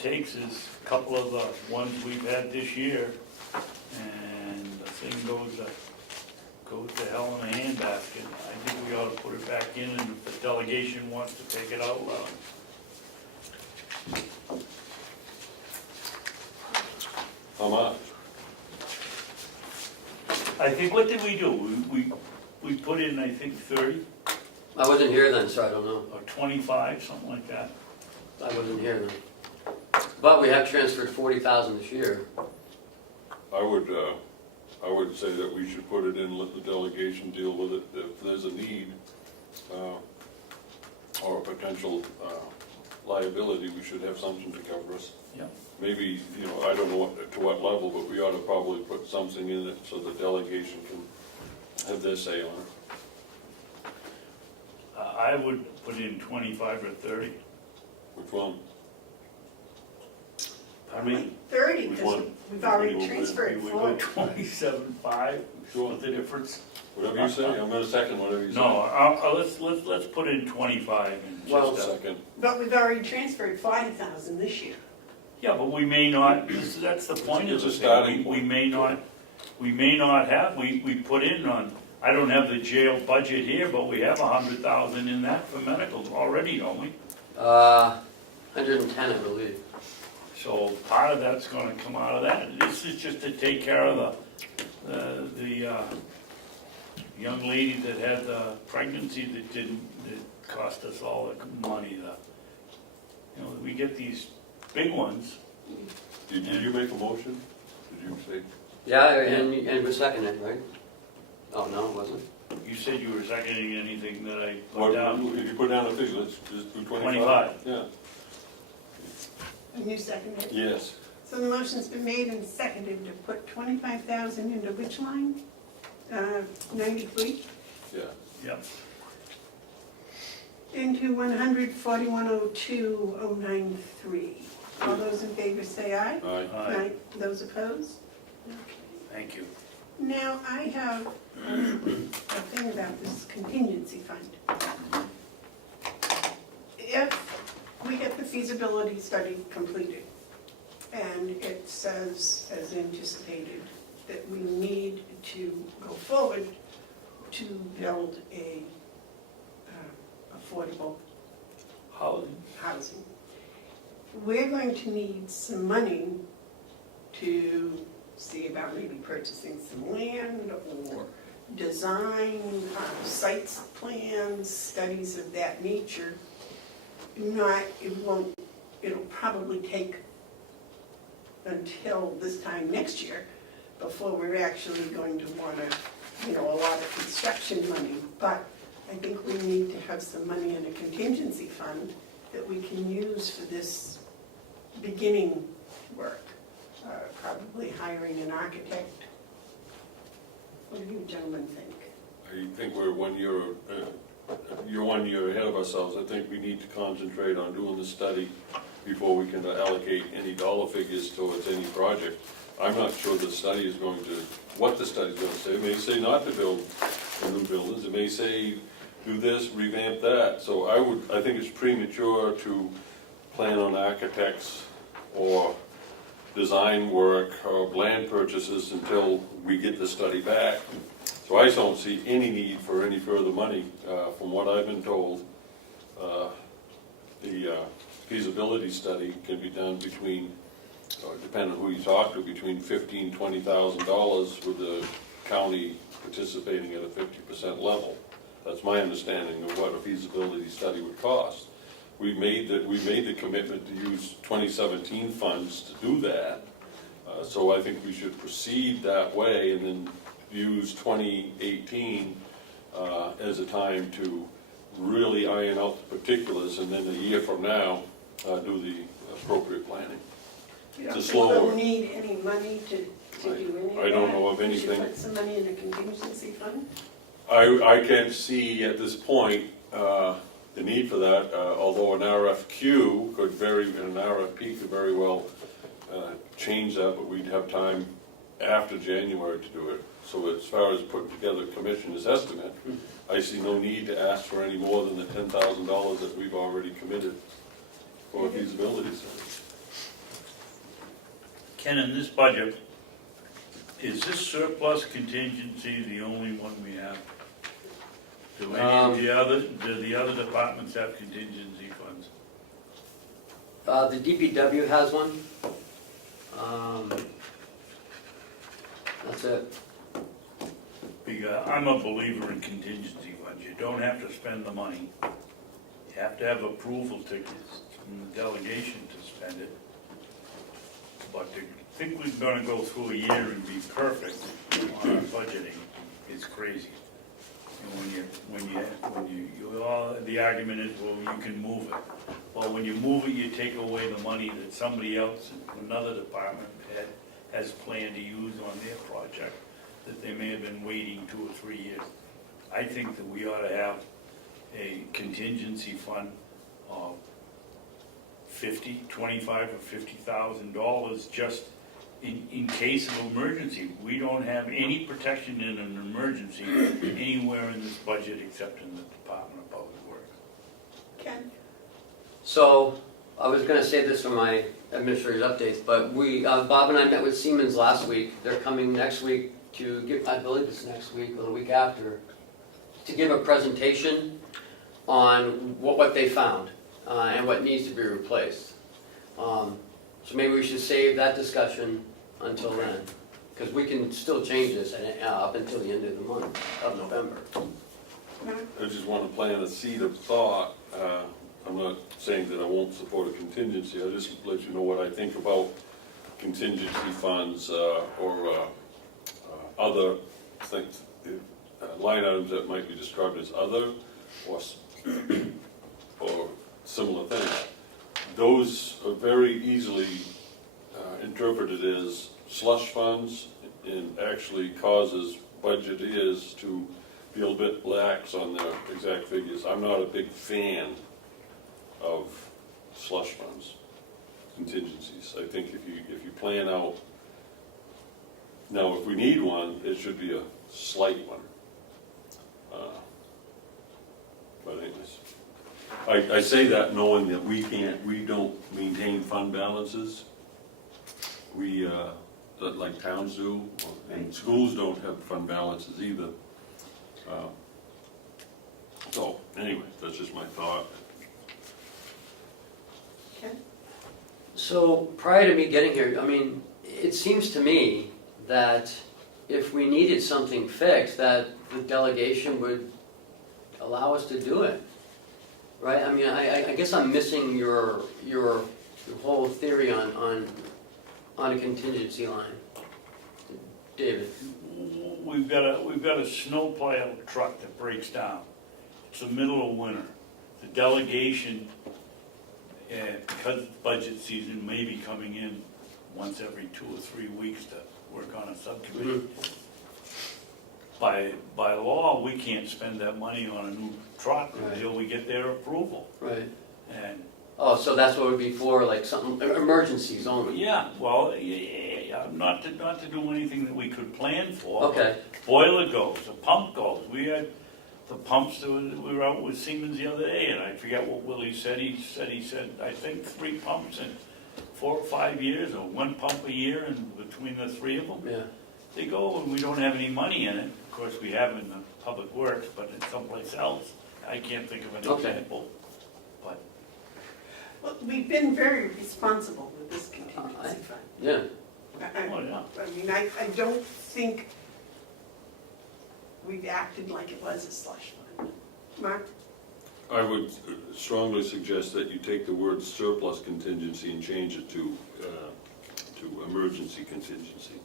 takes is a couple of the ones we've had this year, and the thing goes to hell in a handbasket. I think we ought to put it back in, and if the delegation wants to take it out, How much? I think, what did we do? we put in, I think, 30 I wasn't here then, so I don't know. or 25, something like that. I wasn't here then. But we have transferred 40,000 this year. I would say that we should put it in, let the delegation deal with it. If there's a need, or a potential, liability, we should have something to cover us. Yeah. Maybe, I don't know to what level, but we ought to probably put something in it so the delegation can have their say on it. I would put in 25 or 30. Which one? Pardon me? 30, Which because one? we've already Which one? transferred We 40. go 27.5, Sure. what's the difference? Whatever you say, I'm gonna second whatever you say. No, let's put in 25 and Well, just, Second. But we've already transferred 40,000 this year. yeah, but we may not, that's the point of It's a the starting thing. point. We may not have, we put in on, I don't have the jail budget here, but we have 100,000 in that for medical already, don't we? 110, I believe. So part of that's gonna come out of that. This is just to take care of the young lady that had the pregnancy that cost us all the money. We get these big ones. Did you make a motion? Did you say? Yeah, and we're seconded, right? Oh, no, it wasn't. You said you were seconding anything that I put What, down. if you put down a figure, let's just do 25. 25. Yeah, And you seconded it. yes. So the motion's been made and seconded to put 25,000 into which line? 93? Yeah. Yep. Into 141,02,093. All those in favor say aye. Aye. Aye. Those opposed? Thank you. Now, I have a thing about this contingency fund. If we get the feasibility study completed, and it says, as anticipated, that we need to go forward to build a affordable housing, we're going to need some money to see about maybe purchasing some land or design, sites, plans, studies of that nature. It'll probably take until this time next year before we're actually going to want a lot of construction money. But I think we need to have some money in a contingency fund that we can use for this beginning work. Probably hiring an architect. What do you gentlemen think? I think we're 1 year, you're 1 year ahead of ourselves. I think we need to concentrate on doing the study before we can allocate any dollar figures towards any project. I'm not sure the study is going to, what the study is going to say. It may say not to build new buildings. It may say do this, revamp that. So I think it's premature to plan on architects or design work or land purchases until we get the study back. So I don't see any need for any further money. From what I've been told, the feasibility study can be done between, depending on who you talk to, between $15,000 and $20,000 with the county participating at a 50% level. That's my understanding of what a feasibility study would cost. We made the commitment to use 2017 funds to do that. So I think we should proceed that way and then use 2018 as a time to really iron out the particulars, and then a year from now, do the appropriate planning. You don't It's a think slow we'll work. need any money to do any of that? I don't know of We anything. should put some money in a contingency fund? I can't see at this point the need for that, although an RFP could very well change that, but we'd have time after January to do it. So as far as putting together a commissioner's estimate, I see no need to ask for any more than the $10,000 that we've already committed for a feasibility study. Ken, in this budget, is this surplus contingency the only one we have? Do the other departments have contingency funds? The DPW has one. That's it. I'm a believer in contingency funds. You don't have to spend the money. You have to have approval tickets from the delegation to spend it. But to think we're gonna go through a year and be perfect on our budgeting is crazy. And the argument is, well, you can move it. Well, when you move it, you take away the money that somebody else, another department head, has planned to use on their project, that they may have been waiting 2 or 3 years. I think that we ought to have a contingency fund of $25,000 or $50,000 just in case of emergency. We don't have any protection in an emergency anywhere in this budget except in the Department of Public Works. Ken? So, I was gonna say this for my administrative updates, but Bob and I met with Siemens last week. They're coming next week to give, I believe it's next week or the week after, to give a presentation on what they found and what needs to be replaced. So maybe we should save that discussion until then, because we can still change this up until the end of the month of November. I just want to plant a seed of thought. I'm not saying that I won't support a contingency, I just let you know what I think about contingency funds or other things, line items that might be described as other or similar things. Those are very easily interpreted as slush funds and actually causes budgeters to be a little bit lax on their exact figures. I'm not a big fan of slush funds, contingencies. I think if you plan out, now if we need one, it should be a slight one. But anyways, I say that knowing that we don't maintain fund balances. We, like towns do, and schools don't have fund balances either. So anyway, that's just my thought. Ken? So prior to me getting here, I mean, it seems to me that if we needed something fixed, that the delegation would allow us to do it, right? I mean, I guess I'm missing your whole theory on a contingency line. David? We've got a snowplow truck that breaks down. It's the middle of winter. The delegation, because it's budget season, may be coming in once every 2 or 3 weeks to work on a subcommittee. By law, we can't spend that money on a new truck until we get their approval. Right. And Oh, so that's what it would be for, like something, emergencies only? yeah, well, not to do anything that we could plan for. Okay. Boiler goes, a pump goes. We had the pumps that we were out with Siemens the other day, and I forget what Willie said. He said, I think 3 pumps in 4 or 5 years, or 1 pump a year, and between the 3 of them. Yeah. They go, and we don't have any money in it. Of course, we have in the Public Works, but in someplace else. I can't think of an example. But Well, we've been very responsible with this contingency fund. Yeah. oh, yeah. I don't think we've acted like it was a slush fund. Mark? I would strongly suggest that you take the word surplus contingency and change it to emergency contingency.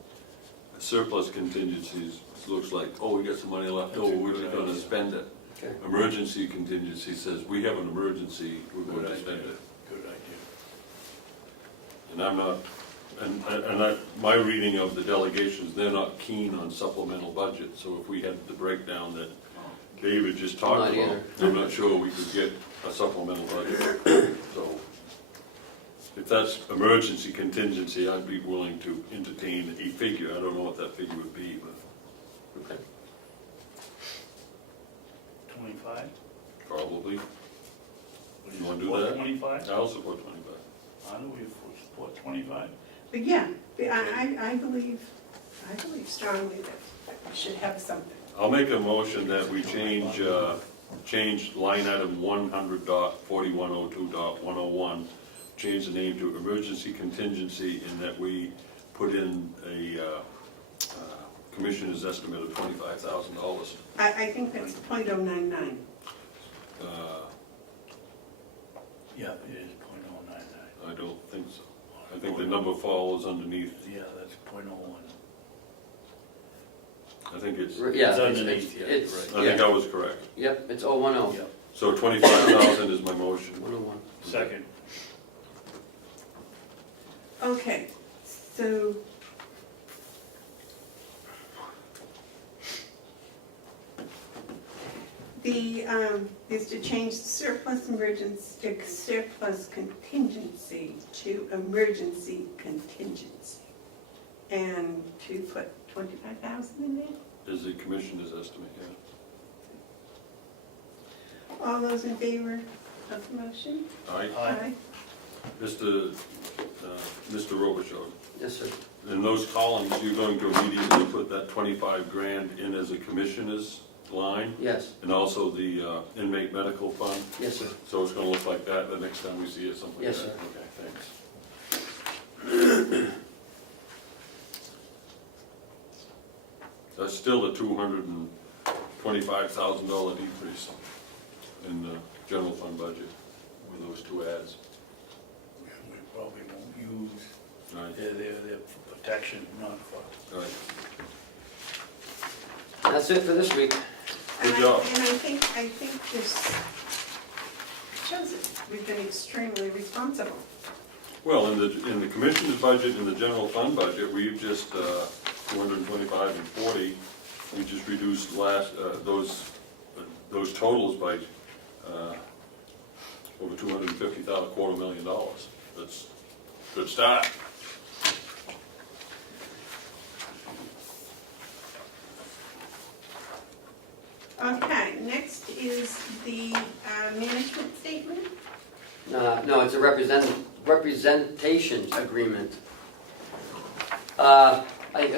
Surplus contingencies looks like, oh, we got some money left over, we're just gonna spend it. Okay. Emergency contingency says, we have an emergency, we're going to spend it. Good idea. And I'm not, my reading of the delegations, they're not keen on supplemental budget, so if we had the breakdown that David just talked Not about, either. I'm not sure we could get a supplemental budget. So, if that's emergency contingency, I'd be willing to entertain a figure. I don't know what that figure would be, but Okay. 25? probably. Would You wanna do support that? 25? I'll support 25. I know we support 25. But yeah, I believe strongly that we should have something. I'll make a motion that we change line item 100.4102.101, change the name to emergency contingency, and that we put in a commissioner's estimate of $25,000. I think that's .099. Yeah, it is .099. I don't think so. I think the number follows underneath. Yeah, that's .01. I think it's, Yeah, It's underneath, yeah, it's, right. I think I was correct. Yep, it's 010. Yeah. So 25,000 is my motion. 101. Second. Okay, so the, is to change surplus emergency, surplus contingency to emergency contingency. And to put 25,000 in there? Is the commissioner's estimate, yeah. All those in favor of the motion? Aye. Mr. Robichaud, Yes, sir. in those columns, you're going to immediately put that 25 grand in as a commissioner's line, Yes, and also the inmate medical fund, yes, sir. so it's gonna look like that the next time we see it, something like Yes, that? sir. Okay, thanks. That's still a $225,000 decrease in the general fund budget with those two ads. We probably won't use, Right, they're for protection, not for. right. That's it for this week. Good job. And I think this shows it. We've been extremely responsible. Well, in the commissioner's budget and the general fund budget, we've just, 225 and 40, we just reduced those totals by, over $250,000, $250,000. That's a good start. Okay, next is the management statement. No, it's a representation agreement. I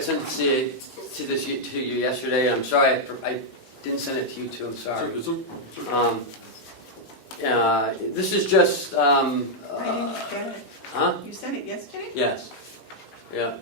sent this to you yesterday. I'm sorry, I didn't send it to you too, I'm sorry. This is just, I didn't get it. huh? You sent it yesterday? Yes, yeah.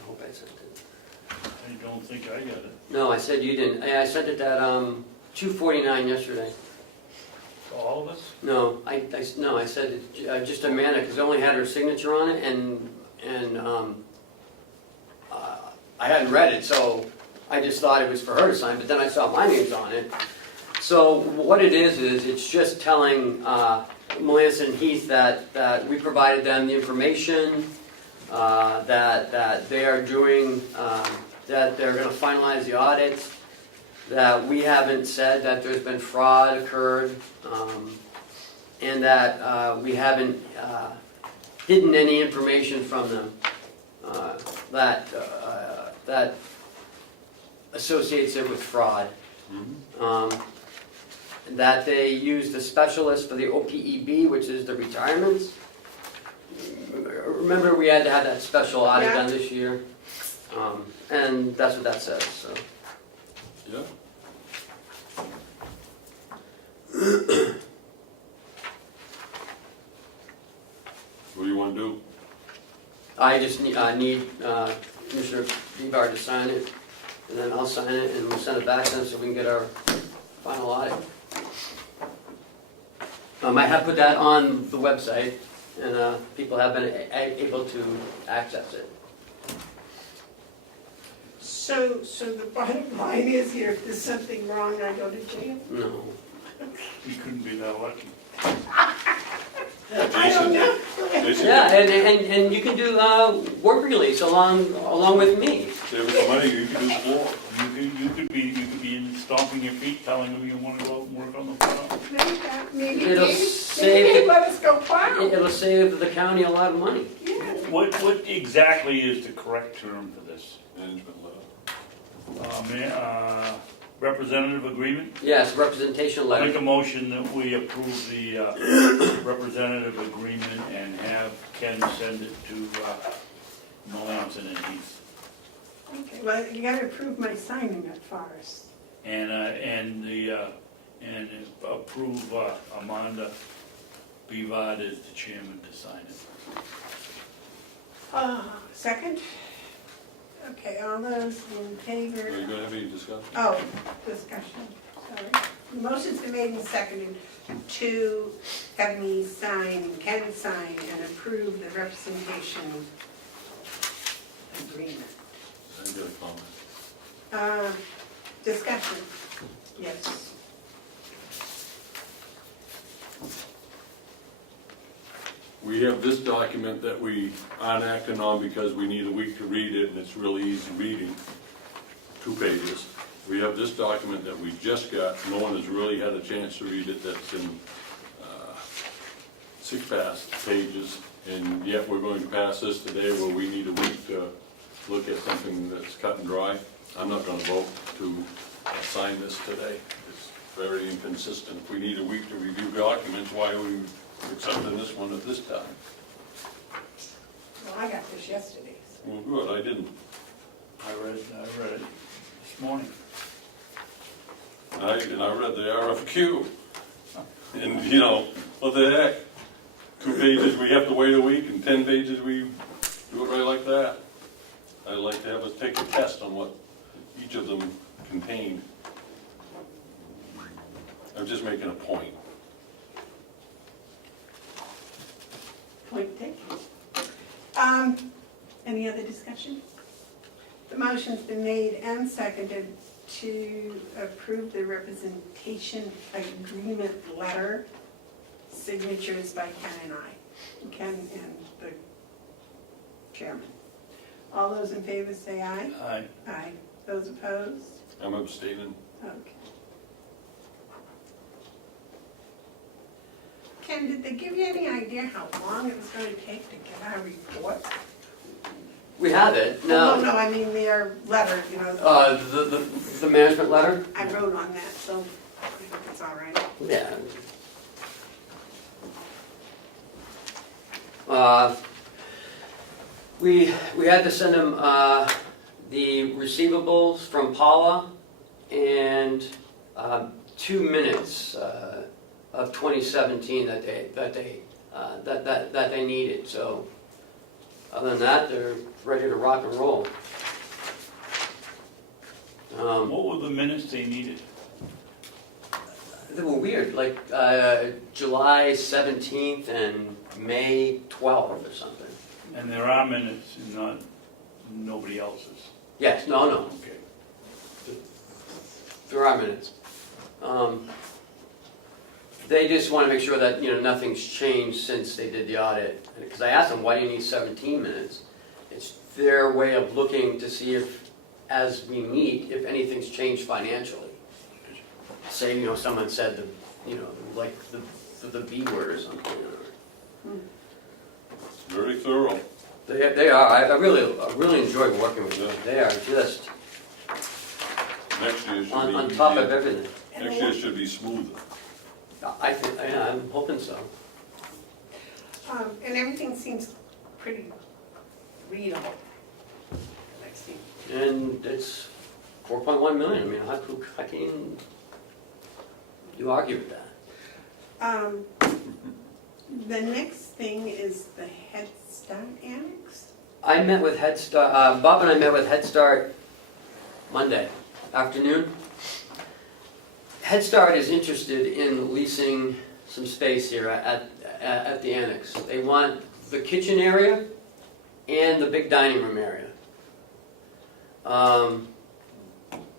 I hope I sent it. I don't think I got it. No, I said you didn't. I sent it at 2:49 yesterday. All of us? No, I said it, just Amanda, because I only had her signature on it, and I hadn't read it, so I just thought it was for her to sign, but then I saw my name's on it. So what it is it's just telling Melanson Heath that we provided them the information, that they are doing, that they're going to finalize the audit, that we haven't said that there's been fraud occurred, and that we haven't hidden any information from them that associates it with fraud. That they used a specialist for the OPEB, which is the retirements. Remember, we had to have that special audit done this year, and that's what that says. So. Yeah. What do you want to do? I just need Commissioner Bevard to sign it, and then I'll sign it, and we'll send it back to them so we can get our final audit. I have put that on the website, and people have been able to access it. So the bottom line is here, if there's something wrong, I go to jail? No. You couldn't be that lucky. I don't know. Jason, Yeah, and you can do work release along with me. save us some money, you can do the floor. You could be in stomping your feet, telling them you want to go out and work on the farm. Maybe It'll they save let us go plow. It'll save the county a lot of money. Yeah. What exactly is the correct term for this? Management letter. Representative agreement? Yes, representation I make letter. a motion that we approve the representative agreement and have Ken send it to Melanson and Heath. Okay, well, you gotta approve my signing at Forest. And the and approve Amanda Bevard as the chairman to sign it. Second? Okay, all those in favor? Are you gonna have any discussion? Oh, discussion, sorry. The motion's been made and seconded to have me sign, can sign and approve the representation agreement. I got a comment. Discussion, yes. We have this document that we aren't acting on because we need a week to read it, and it's really easy reading, 2 pages. We have this document that we just got, no one has really had a chance to read it, that's in 6 pages, and yet we're going to pass this today where we need a week to look at something that's cut and dry. I'm not gonna vote to sign this today. It's very inconsistent. If we need a week to review documents, why are we accepting this one at this time? Well, I got this yesterday. So. Well, good, I didn't. I read it this morning. I read the RFQ. And, you know, what the heck? 2 pages, we have to wait a week, and 10 pages, we do it right like that. I'd like to have us take a test on what each of them contained. I'm just making a point. Point taken. Any other discussion? The motion's been made and seconded to approve the representation agreement letter, signatures by Ken and I, Ken and the chairman. All those in favor say aye. Aye. Aye. Those opposed? I'm abstaining. Okay. Ken, did they give you any idea how long it was going to take to get our report? We have it, No, now, I mean their letter, you know, the management letter? I wrote on that, so I think it's all right. Yeah. We had to send them the receivables from Paula and 2 minutes of 2017 that they needed. So other than that, they're ready to rock and roll. What were the minutes they needed? They were weird, like July 17th and May 12th or something. And there are minutes, and not nobody else's. Yes, no. Okay. There are minutes. They just want to make sure that, you know, nothing's changed since they did the audit. Because I asked them, why do you need 17 minutes? It's their way of looking to see if, as we meet, if anything's changed financially. Say, you know, someone said, the, you know, like the B word or something. Very thorough. They are. I really enjoy working with them. They are just Next year should be on top of easier. everything. Next year should be smoother. I think, yeah, I'm hoping so. And everything seems pretty readable. I see. And it's 4.1 million. I mean, how can you argue with that? The next thing is the Head Start Annex. I met with Head Start, Bob and I met with Head Start Monday afternoon. Head Start is interested in leasing some space here at the annex. They want the kitchen area and the big dining room area.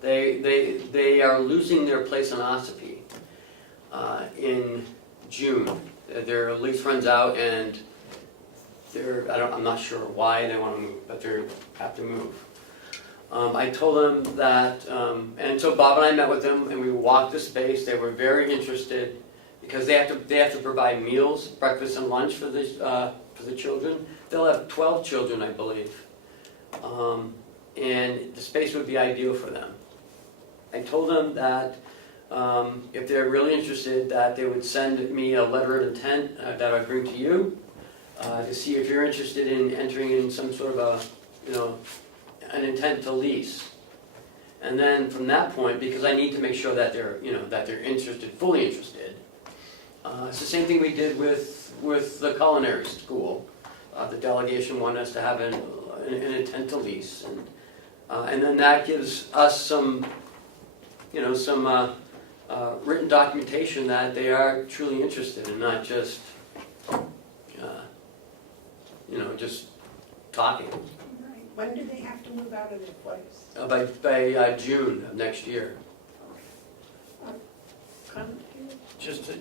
They are losing their place on Ossipee in June. Their lease runs out and I'm not sure why they want to move, but they have to move. I told them that, and so Bob and I met with them and we walked the space. They were very interested because they have to provide meals, breakfast and lunch for the children. They'll have 12 children, I believe, and the space would be ideal for them. I told them that if they're really interested, that they would send me a letter of intent that I'd bring to you to see if you're interested in entering in some sort of an intent to lease. And then from that point, because I need to make sure that they're, that they're interested, fully interested. It's the same thing we did with the culinary school. The delegation wanted us to have an intent to lease, and then that gives us some, written documentation that they are truly interested and not just, just talking. Right. When do they have to move out of their place? By June of next year. Just to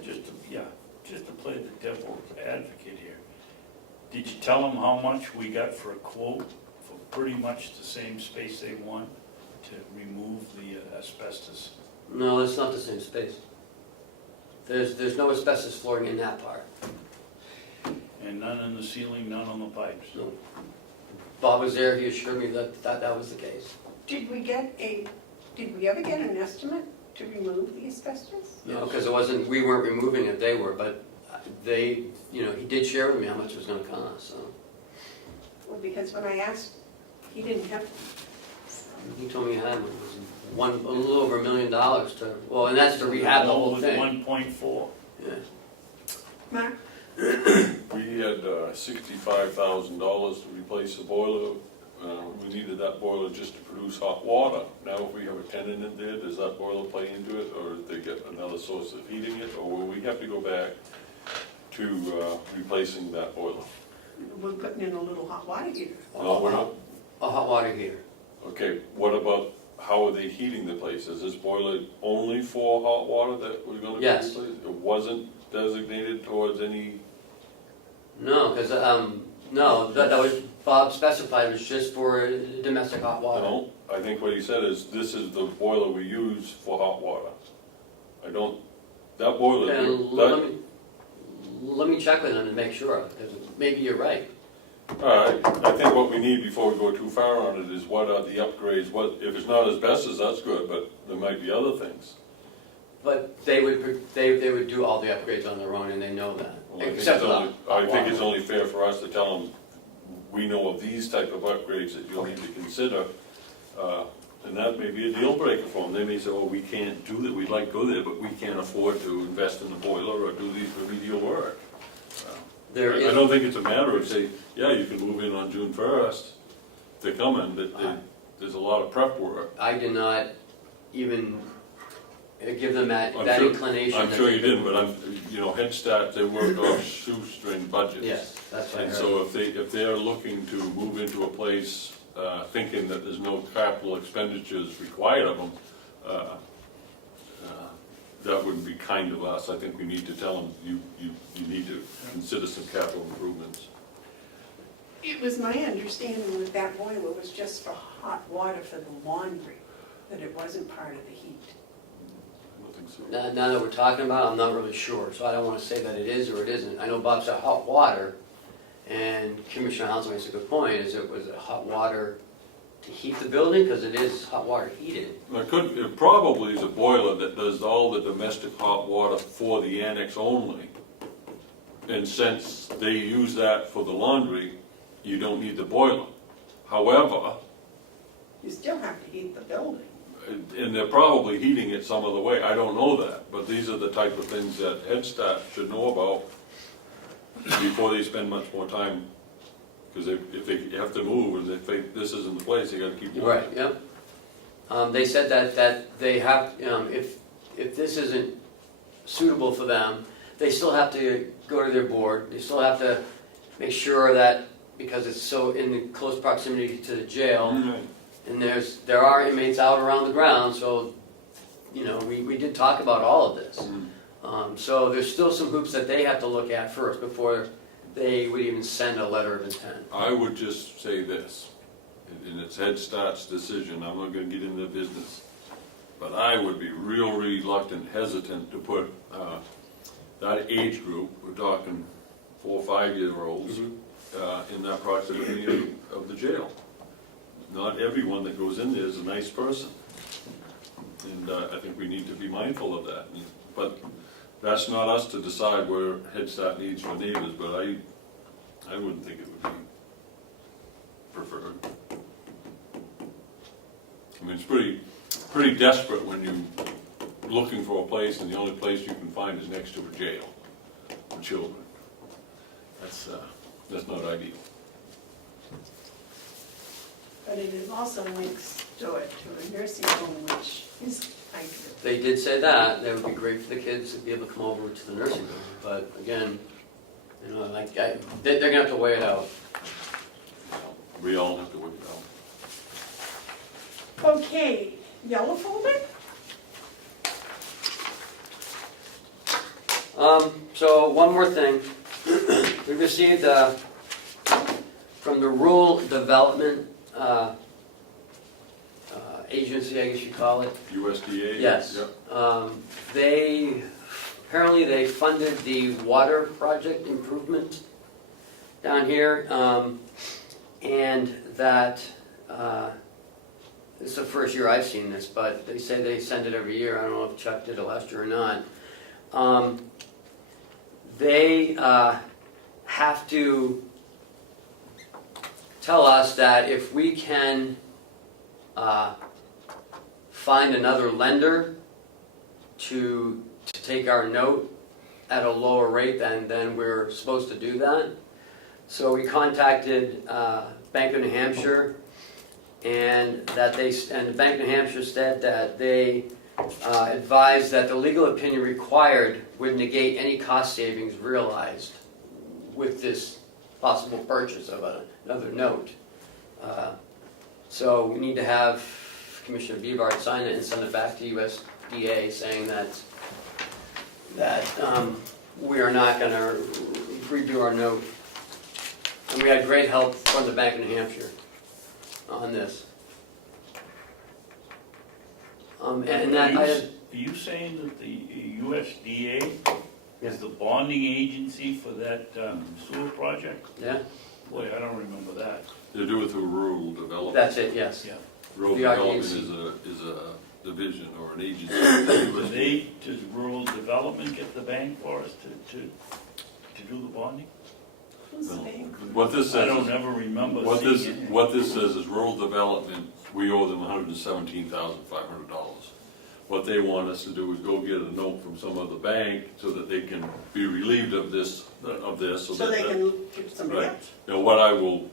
play the devil's advocate here. Did you tell them how much we got for a quote for pretty much the same space they want to remove the asbestos? No, it's not the same space. There's no asbestos flooring in that part. And none in the ceiling, none on the pipes? No. Bob was there, he assured me that was the case. Did we ever get an estimate to remove the asbestos? No, because we weren't removing it, they were, but they, he did share with me how much it was gonna cost, so. Well, because when I asked, he didn't have, He told me he had a little over $1 million and that's to rehab the whole thing. 1.4. Yeah. Mark? We had $65,000 to replace the boiler. We needed that boiler just to produce hot water. Now, if we have a tenant in there, does that boiler play into it, or they get another source of heating it, or will we have to go back to replacing that boiler? We're putting in a little hot water heater. No, we're not. A hot water heater. Okay, what about, how are they heating the place? Is this boiler only for hot water that we're gonna Yes. replace? It wasn't designated towards any, No, because, no, that was, Bob specified it was just for domestic hot water. no? I think what he said is, this is the boiler we use for hot water. I don't, that boiler, And that, let me check with them to make sure, because maybe you're right. all right, I think what we need before we go too far on it is what are the upgrades, if it's not asbestos, that's good, but there might be other things. But they would do all the upgrades on their own, and they know that. Well, I think Except it's for the only- hot I think water. it's only fair for us to tell them, we know of these type of upgrades that you'll need to consider, and that may be a deal breaker for them. They may say, oh, we can't do that, we'd like to go there, but we can't afford to invest in the boiler or do these remedial work. There I is, don't think it's a matter of say, yeah, you can move in on June 1st, they're coming, but there's a lot of prep work. I did not even give them that I'm that sure- inclination. I'm that sure they you could didn't, but move. Head Start, they work off shoestring budgets. Yes, that's what I And heard. so if they're looking to move into a place thinking that there's no capital expenditures required of them, that wouldn't be kind of us. I think we need to tell them, you need to consider some capital improvements. It was my understanding that that boiler was just for hot water for the laundry, that it wasn't part of the heat. I don't think so. Now that we're talking about it, I'm not really sure, so I don't want to say that it is or it isn't. I know Bob said hot water, and Commissioner Hounsell makes a good point, is it was hot water to heat the building, because it is hot water heated. It probably is a boiler that does all the domestic hot water for the annex only. And since they use that for the laundry, you don't need the boiler. However, You still have to heat the building. and they're probably heating it some other way, I don't know that, but these are the type of things that Head Start should know about before they spend much more time. Because if they have to move, and if this isn't the place, they gotta keep moving. Right, yep. They said that they have, if this isn't suitable for them, they still have to go to their board, they still have to make sure that, because it's so in close proximity to the jail, Right. and there are inmates out around the ground, so, we did talk about all of this. So there's still some hoops that they have to look at first before they would even send a letter of intent. I would just say this, and it's Head Start's decision, I'm not gonna get into the business, but I would be real reluctant, hesitant to put that age group, we're talking 4 or 5-year-olds, in that proximity of the jail. Not everyone that goes in there is a nice person, and I think we need to be mindful of that. But that's not us to decide where Head Start needs for neighbors, but I wouldn't think it would be preferred. I mean, it's pretty, pretty desperate when you're looking for a place and the only place you can find is next to a jail for children. That's not ideal. But it is also next door to a nursing home, which is ideal. They did say that would be great for the kids to be able to come over to the nursing home, but again, you know, like, they're gonna have to weigh it out. We all have to work it out. Okay, yellow folder? So one more thing. We received from the Rural Development Agency, I guess you call it. USDA? Yes. Yep. Apparently they funded the water project improvement down here, and that, this is the first year I've seen this, but they say they send it every year. I don't know if Chuck did it last year or not. They have to tell us that if we can find another lender to take our note at a lower rate, then we're supposed to do that. So we contacted Bank of New Hampshire, and the Bank of New Hampshire said that they advised that the legal opinion required would negate any cost savings realized with this possible purchase of another note. So we need to have Commissioner Bevard sign it and send it back to USDA saying that we are not going to redo our note. And we had great help from the Bank of New Hampshire on this. And that I had, Are you saying that the USDA Yes. is the bonding agency for that sewer project? yeah, Boy, I don't remember that. They do it through rural development. that's it, yes. Yeah. Rural the development RDC. is a division or an agency. Does rural development get the bank for us to do the bonding? Who's No. paying? What this I says don't is, ever remember what seeing it. this says is rural development, we owe them $117,500. What they want us to do is go get a note from some other bank so that they can be relieved of this. So they can give somebody Right. else. Now, what I will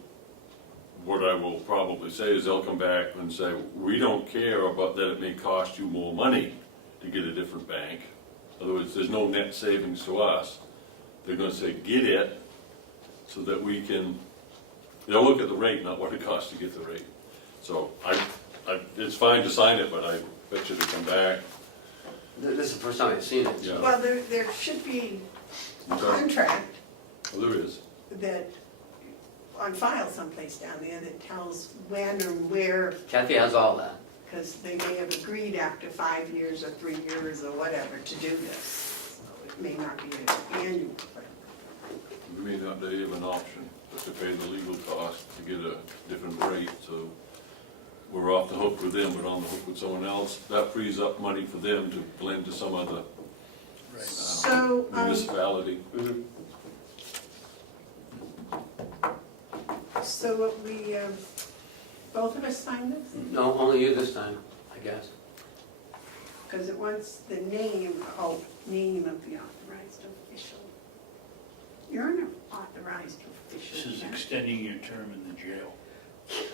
probably say is they'll come back and say, we don't care about that it may cost you more money to get a different bank. In other words, there's no net savings to us. They're gonna say, get it, so that we can, they'll look at the rate, not what it costs to get the rate. So it's fine to sign it, but I bet you to come back. This is the first time I've seen it. Yeah. Well, there should be a Okay. contract Well, there is. that, on file someplace down there that tells when or where, Kathy has all that. because they may have agreed after 5 years or 3 years or whatever to do this. So it may not be an annual, but We may not have an option, but to pay the legal cost to get a different rate, so we're off the hook with them, but on the hook with someone else. That frees up money for them to blend to some other So, municipality. so what we, both of us sign this? No, only you this time, I guess. Because it wants the name of the authorized official. You're an authorized official. This is yeah. extending your term in the jail.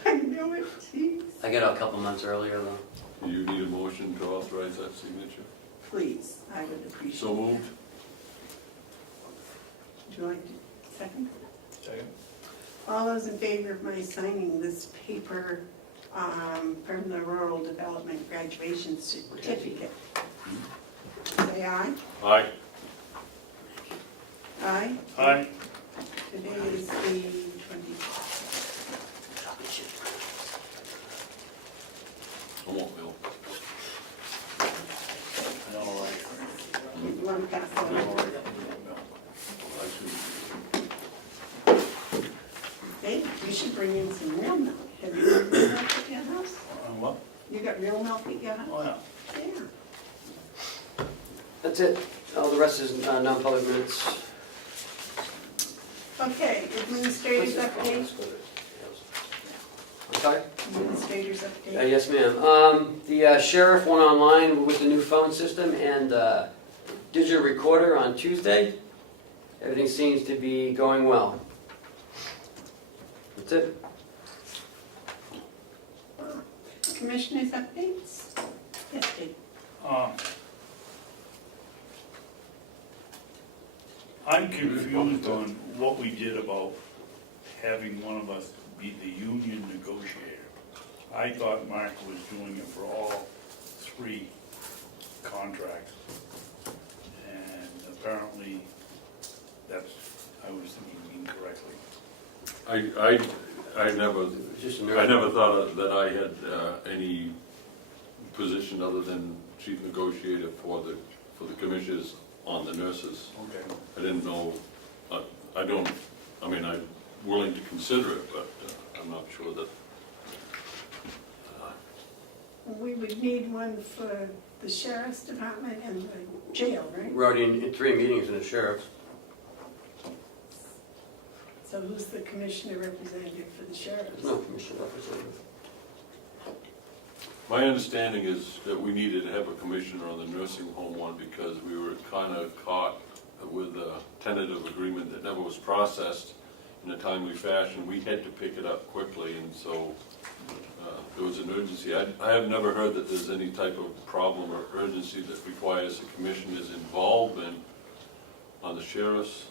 I know it, jeez. I get out a couple months earlier though. Do you need a motion to authorize that signature? Please, I would appreciate it. So moved? Would you like to second? Second? All those in favor of my signing this paper from the Rural Development Graduation Certificate? Say aye. Aye. Aye. Aye. Today is the 20th. I won't, Bill. All right. You want to pass that All over? right. Hey, you should bring in some real milk. Have you got real milk at your house? What? You got real milk at your house? Oh, yeah. Yeah. That's it. All the rest is non-public minutes. Okay, administrative update. Sorry? Administrator's update. Yes, ma'am. The sheriff went online with the new phone system and digital recorder on Tuesday. Everything seems to be going well. That's it. Commissioners' updates? Yes, Dave. I'm confused on what we did about having one of us be the union negotiator. I thought Mark was doing it for all three contracts. And apparently, I was thinking incorrectly. I never, It's just a I nerd. never thought that I had any position other than chief negotiator for the commissioners on the nurses. Okay. I didn't know, I'm willing to consider it, but I'm not sure that, We would need one for the sheriff's department and the jail, right? We're already in 3 meetings in the sheriff's. So who's the commissioner representative for the There's sheriff's? no commissioner representative. my understanding is that we needed to have a commissioner on the nursing home one because we were kind of caught with a tentative agreement that never was processed in a timely fashion. We had to pick it up quickly, and so there was an urgency. I have never heard that there's any type of problem or urgency that requires the commissioner's involvement on the sheriff's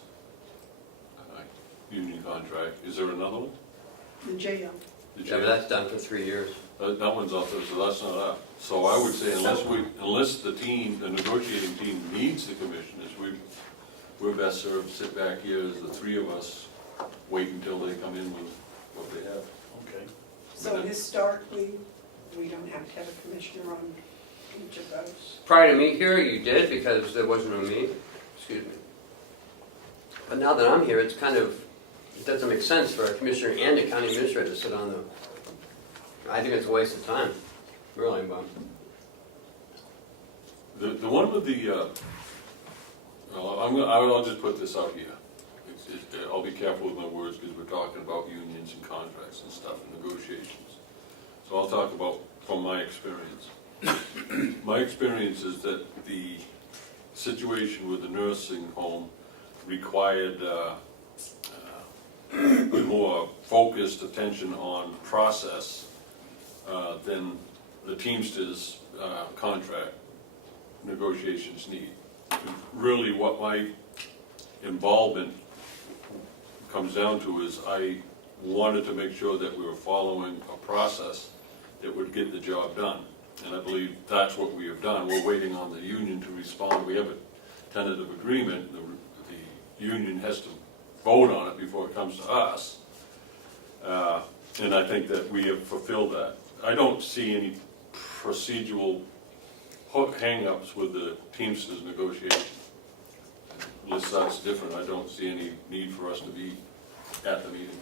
union contract. Is there another one? The jail. The Yeah, but that's done for 3 years. That one's out there, so that's not up. So I would say unless the negotiating team needs the commissioners, we're best served to sit back here as the three of us, wait until they come in with what they have. Okay. So historically, we don't have to have a commissioner on each of those. Prior to me here, you did because there wasn't a me. Excuse me. But now that I'm here, it doesn't make sense for a commissioner and a county administrator to sit on I think it's a waste of time, really, but. The one with I'll just put this out here. I'll be careful with my words because we're talking about unions and contracts and stuff and negotiations. So I'll talk about from my experience. My experience is that the situation with the nursing home required more focused attention on process than the Teamsters contract negotiations need. Really what my involvement comes down to is I wanted to make sure that we were following a process that would get the job done. And I believe that's what we have done. We're waiting on the union to respond. We have a tentative agreement. The union has to vote on it before it comes to us. And I think that we have fulfilled that. I don't see any procedural hang-ups with the Teamsters negotiation. Unless that's different, I don't see any need for us to be at the meetings.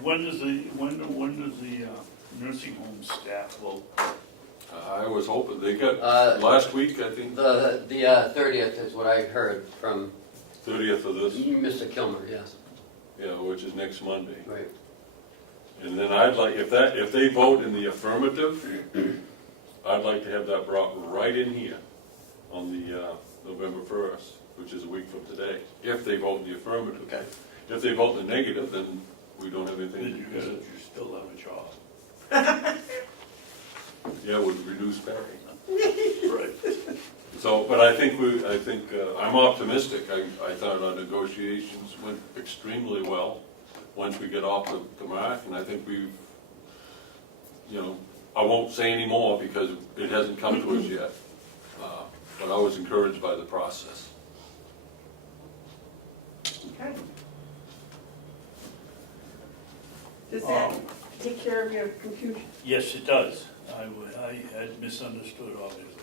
When does the nursing home staff vote? I was hoping, they got, last week, I think, The 30th is what I heard from 30th of this, Mr. Kilmer, yes. yeah, which is next Monday. Right. And then I'd like, if they vote in the affirmative, I'd like to have that brought right in here on the November 1st, which is a week from today, if they vote in the affirmative. Okay. If they vote in the negative, then we don't have anything Then to you consider. still have a job. Yeah, with reduced pay. Right. So, but I think I'm optimistic. I thought our negotiations went extremely well once we get off the mark, and I think we've, I won't say any more because it hasn't come to us yet. But I was encouraged by the process. Okay. Does that take care of your confusion? Yes, it does. I had misunderstood, obviously.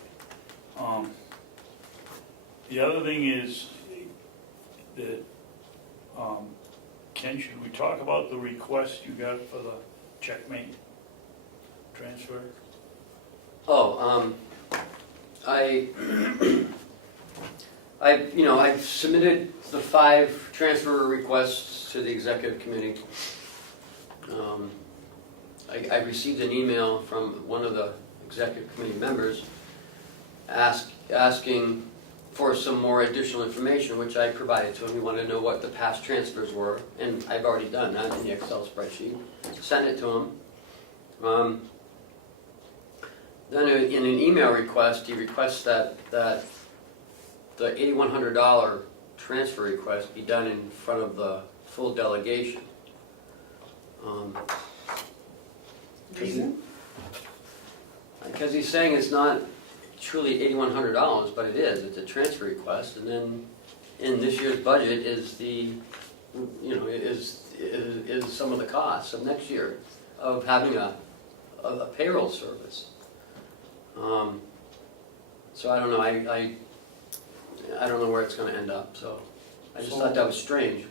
The other thing is that, Ken, should we talk about the request you got for the checkmate transfer? I've submitted the 5 transfer requests to the executive committee. I received an email from one of the executive committee members asking for some more additional information, which I provided to him. He wanted to know what the past transfers were, and I've already done that in the Excel spreadsheet. Sent it to him. Then in an email request, he requests that the $8,100 transfer request be done in front of the full delegation. Reason? Because he's saying it's not truly $8,100, but it is. It's a transfer request, and then in this year's budget is the, is some of the costs of next year of having a payroll service. So I don't know. I don't know where it's going to end up. So I just thought that was strange.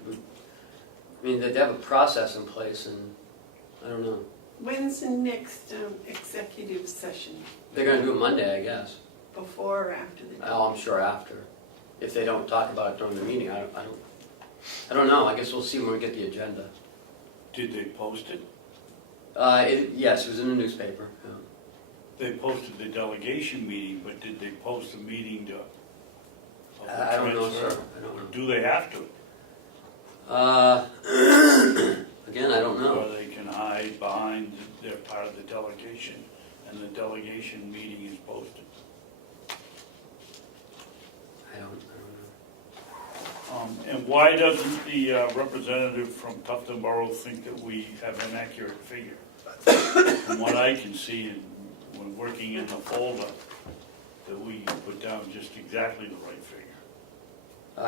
I mean, they have a process in place, and I don't know. When's the next executive session? They're going to do it Monday, I guess. Before or after the? Oh, I'm sure after. If they don't talk about it during the meeting, I don't know. I guess we'll see when we get the agenda. Did they post it? Yes, it was in the newspaper. Yeah. They posted the delegation meeting, but did they post the meeting to? I don't know, sir. I don't know. Do they have to? Again, I don't know. Or they can hide behind their part of the delegation, and the delegation meeting is posted. I don't know. And why doesn't the representative from Tufton Borough think that we have an accurate figure? From what I can see, when working in the folder, that we put down just exactly the right figure.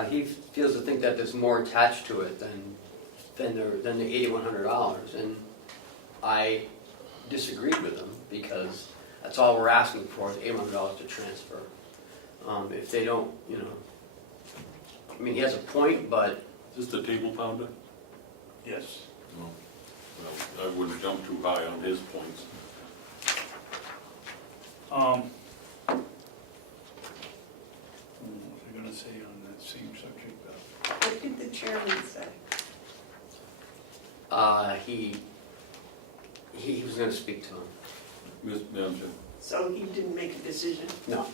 He feels to think that there's more attached to it than the $8,100, and I disagreed with him because that's all we're asking for is $8,100 to transfer. If they don't, I mean, he has a point, but Is this the table pounder? Yes. No. Well, I wouldn't jump too high on his points. What was I gonna say on that same subject? What did the chairman say? he was going to speak to him. Madam Chair, So he didn't make a decision? No.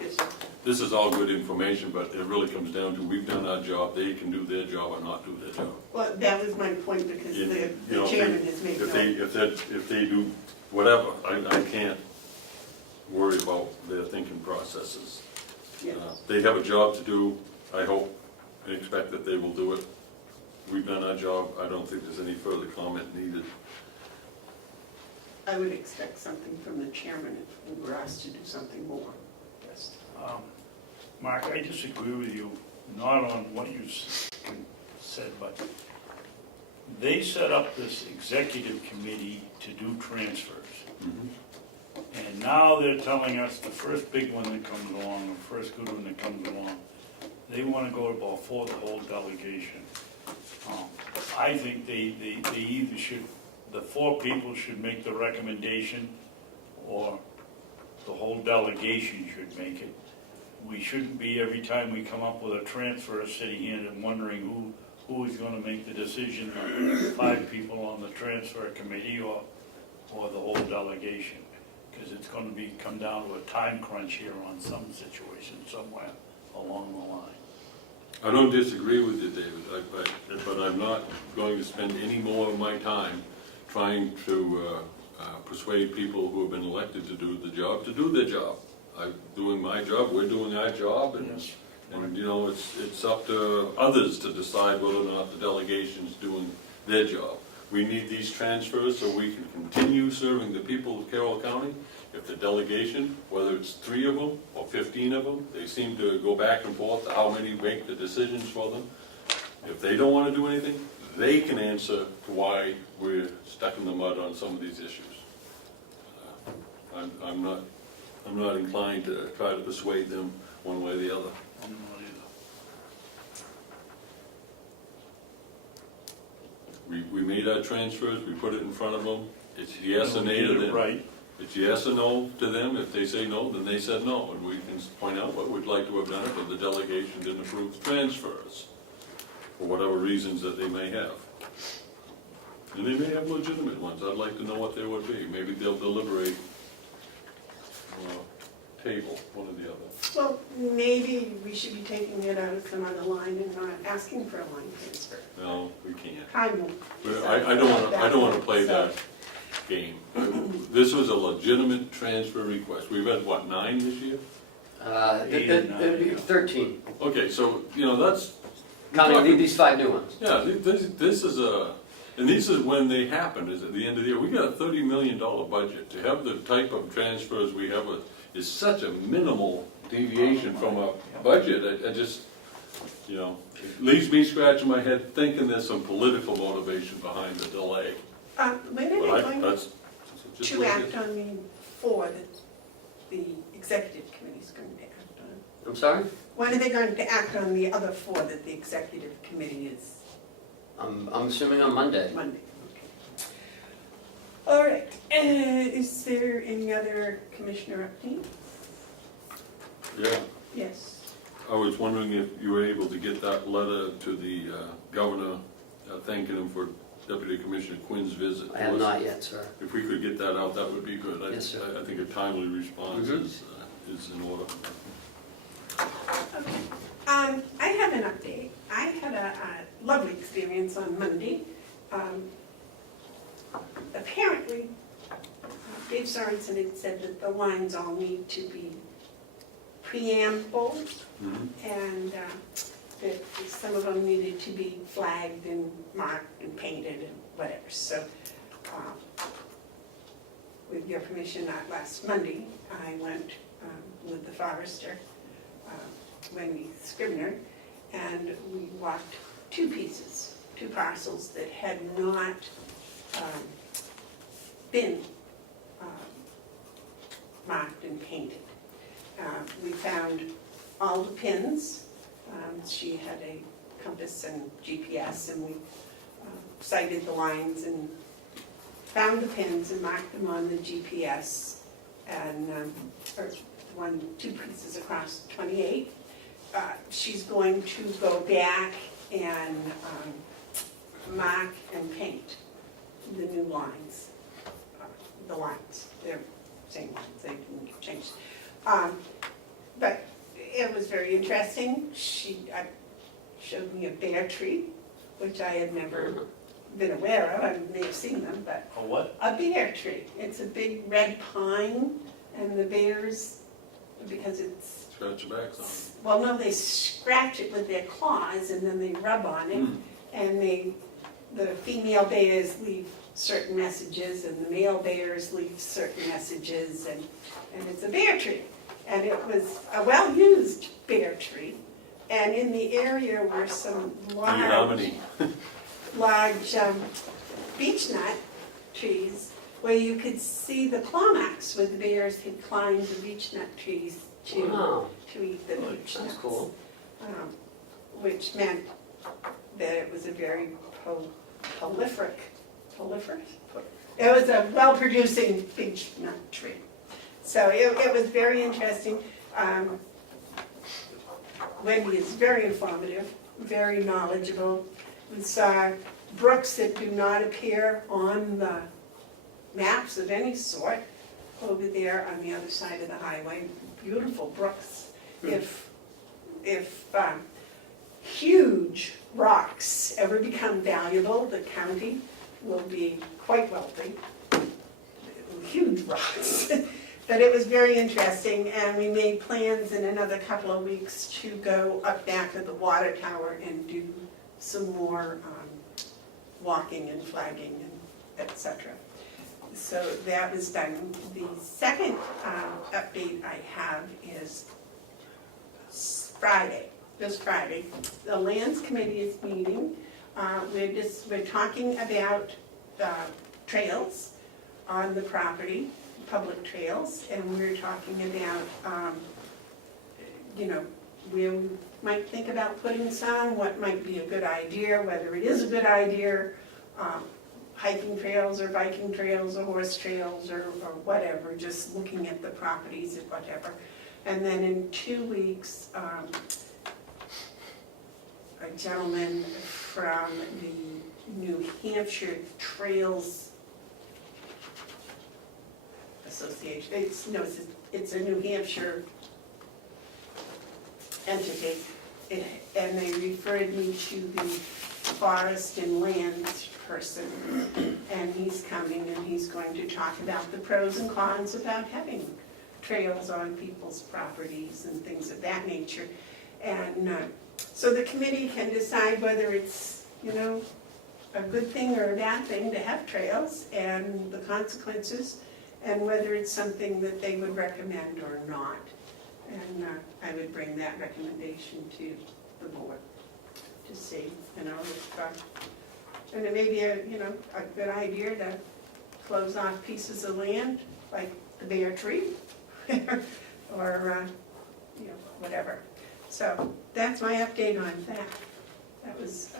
Yes, sir. this is all good information, but it really comes down to, we've done our job, they can do their job or not do their job. Well, that was my point, because You the know, chairman has made no. If they do whatever, I can't worry about their thinking processes. Yes. They have a job to do, I hope and expect that they will do it. We've done our job, I don't think there's any further comment needed. I would expect something from the chairman if we were asked to do something more. Yes. Mark, I disagree with you, not on what you said, but they set up this executive committee to do transfers. And now they're telling us the first big one that comes along, the first good one that comes along, they want to go before the whole delegation. I think they either should, the 4 people should make the recommendation, or the whole delegation should make it. We shouldn't be, every time we come up with a transfer, sitting here and wondering who is going to make the decision, 5 people on the transfer committee or the whole delegation. Because it's going to come down to a time crunch here on some situation somewhere along the line. I don't disagree with you, David, but I'm not going to spend any more of my time trying to persuade people who have been elected to do the job to do their job. I'm doing my job, we're doing our job, and Yes. it's up to others to decide whether or not the delegation's doing their job. We need these transfers so we can continue serving the people of Carroll County. If the delegation, whether it's 3 of them or 15 of them, they seem to go back and forth how many make the decisions for them. If they don't want to do anything, they can answer to why we're stuck in the mud on some of these issues. I'm not inclined to try to persuade them one way or the other. I'm not either. We made our transfers, we put it in front of them, it's yes or nay to Did it them. right. It's yes or no to them. If they say no, then they said no, and we can point out what we'd like to have done if the delegation didn't approve the transfers, for whatever reasons that they may have. And they may have legitimate ones, I'd like to know what they would be, maybe they'll deliberate on a table, one or the other. Well, maybe we should be taking it out of some other line and not asking for a line transfer. No, we can't. I will. But I don't wanna play that game. This was a legitimate transfer request. We've had, what, 9 this year? It'd be 13, Okay, so, you know, that's. counting these 5 new ones. Yeah, this is and this is when they happen, is at the end of the year. We got a $30 million budget. To have the type of transfers we have is such a minimal deviation from a budget. I just, you know, it leaves me scratching my head thinking there's some political motivation behind the delay. When are But they going that's just to what it act is. on the 4 that the executive committee is going to act on? I'm sorry? When are they going to act on the other 4 that the executive committee is I'm assuming on Monday. Monday? Okay. All right, is there any other commissioner update? Yeah, Yes. I was wondering if you were able to get that letter to the governor thanking him for Deputy Commissioner Quinn's visit. I have not yet, sir. If we could get that out, that would be good. Yes, sir. I think a timely response Mhm. is in order. Okay. I have an update. I had a lovely experience on Monday. Apparently, Dave Sorensen had said that the lines all need to be preambled, Mhm. and that some of them needed to be flagged and marked and painted and whatever. So, with your permission, last Monday, I went with the forester, Wendy Scribner, and we walked 2 parcels that had not been marked and painted. We found all the pins. She had a compass and GPS, and we sighted the lines and found the pins and marked them on the GPS, and or 2 pieces across 28. She's going to go back and mark and paint the new lines. The lines, they're same lines, they didn't change. But it was very interesting. She showed me a bear tree, which I had never been aware of. I may have seen them, but A what? a bear tree. It's a big red pine, and the bears, because it's, Scratch your backs on it. well, no, they scratch it with their claws and then they rub on it. And the female bears leave certain messages and the male bears leave certain messages, and it's a bear tree. And it was a well-used bear tree. And in the area were some large beech nut trees where you could see the claw marks where the bears had climbed the beech nut trees Wow, to eat the beech that's nuts. cool. Which meant that it was a very proliferous? It was a well-producing beech nut tree. So it was very interesting. Wendy is very informative, very knowledgeable. We saw brooks that do not appear on the maps of any sort over there on the other side of the highway. Beautiful brooks. If huge rocks ever become valuable, the county will be quite wealthy. Huge rocks. But it was very interesting, and we made plans in another couple of weeks to go up back to the water tower and do some more walking and flagging and et cetera. So that was done. The second update I have is Friday, this Friday. The Lands Committee is meeting. We're talking about trails on the property, public trails, and we're talking about, where we might think about putting some, what might be a good idea, whether it is a good idea, hiking trails or biking trails or horse trails or whatever, just looking at the properties and whatever. And then in 2 weeks, a gentleman from the New Hampshire Trails Association. It's a New Hampshire entity. And they referred me to the forest and land person. And he's coming and he's going to talk about the pros and cons about having trails on people's properties and things of that nature. And so the committee can decide whether it's, you know, a good thing or a bad thing to have trails and the consequences, and whether it's something that they would recommend or not. And I would bring that recommendation to the board to see, you know, if, and it may be a, you know, a good idea to close off pieces of land, like the Bear Tree, or, you know, whatever. So that's my update on that. That was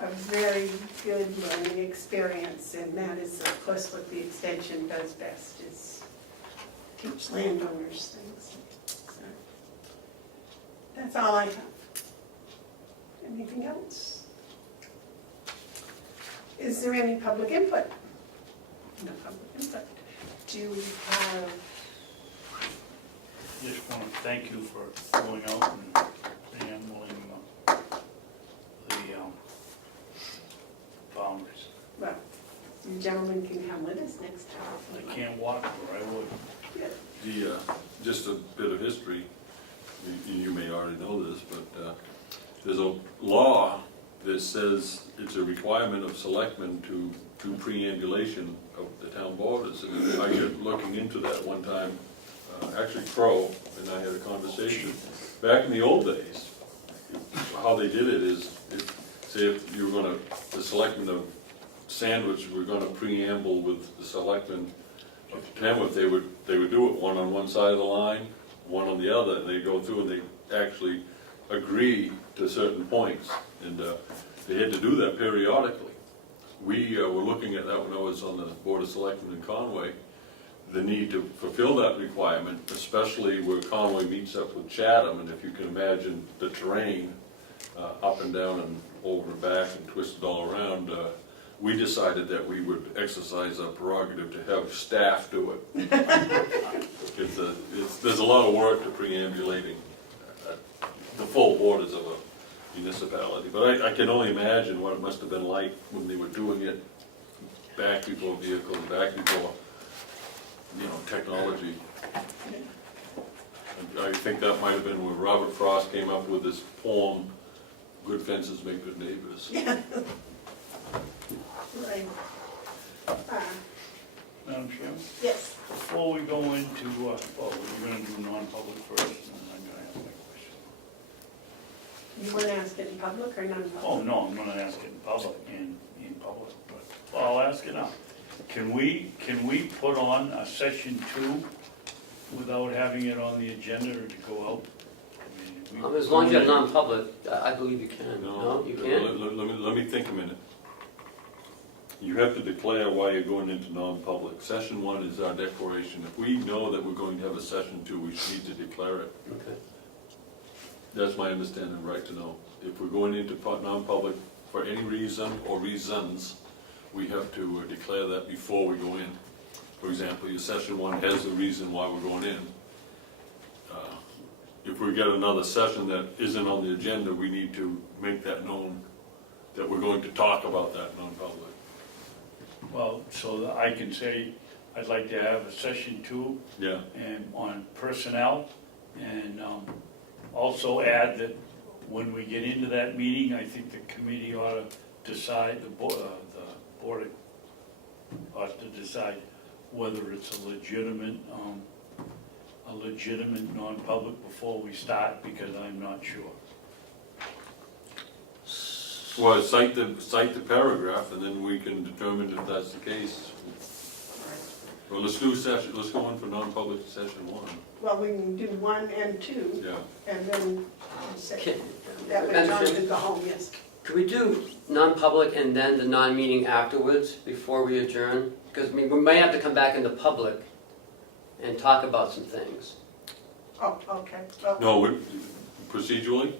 a very good learning experience, and that is, of course, what the extension does best, is teach landowners things. So that's all I have. Anything else? Is there any public input? No public input. Do we have? Just want to thank you for going out and preambling the boundaries. Well, you gentlemen can come with us next time. I can't walk, or I would. Yeah. Just a bit of history, you may already know this, but there's a law that says it's a requirement of selectmen to do preambulation of the town borders. And I got looking into that one time, actually Crow and I had a conversation. Back in the old days, how they did it is, say if you were gonna, the selectmen of Sandwich were gonna preamble with the selectmen of Kenworth, they would do it one on one side of the line, one on the other, and they go through and they actually agree to certain points, and they had to do that periodically. We were looking at that when I was on the Board of Selectmen in Conway, the need to fulfill that requirement, especially where Conway meets up with Chatham, and if you can imagine the terrain, up and down and over and back and twisted all around, we decided that we would exercise our prerogative to have staff do it. There's a lot of work to preambulating the full borders of a municipality, but I can only imagine what it must have been like when they were doing it back before vehicles, back before, you know, technology. I think that might have been where Robert Frost came up with this poem, "Good fences make good neighbors." Yeah. Right. Madam Chairman, Yes. before we go into, well, we're gonna do non-public first, and then I'm gonna ask my question. You want to ask it in public or non-public? Oh, no, I'm gonna ask it in public, in public, but I'll ask it now. Can we put on a session 2 without having it on the agenda or to go out? I mean, As long as you have non-public, I believe you can. No, No, you can't? let me think a minute. You have to declare why you're going into non-public. Session 1 is our declaration. If we know that we're going to have a session 2, we need to declare it. Okay. That's my understanding, right to know. If we're going into non-public for any reason or reasons, we have to declare that before we go in. For example, your session 1 has the reason why we're going in. If we get another session that isn't on the agenda, we need to make that known, that we're going to talk about that non-public. Well, so that I can say, I'd like to have a session 2 Yeah. and on personnel, and also add that when we get into that meeting, I think the committee ought to decide, the board ought to decide whether it's a legitimate non-public before we start, because I'm not sure. Well, cite the paragraph, and then we can determine if that's the case. Well, let's go in for non-public session 1. Well, we can do 1 and 2, Yeah. and then Okay. that way John can go home, yes. Could we do non-public and then the non-meeting afterwards before we adjourn? Because we may have to come back into public and talk about some things. Oh, okay. Well, No, procedurally,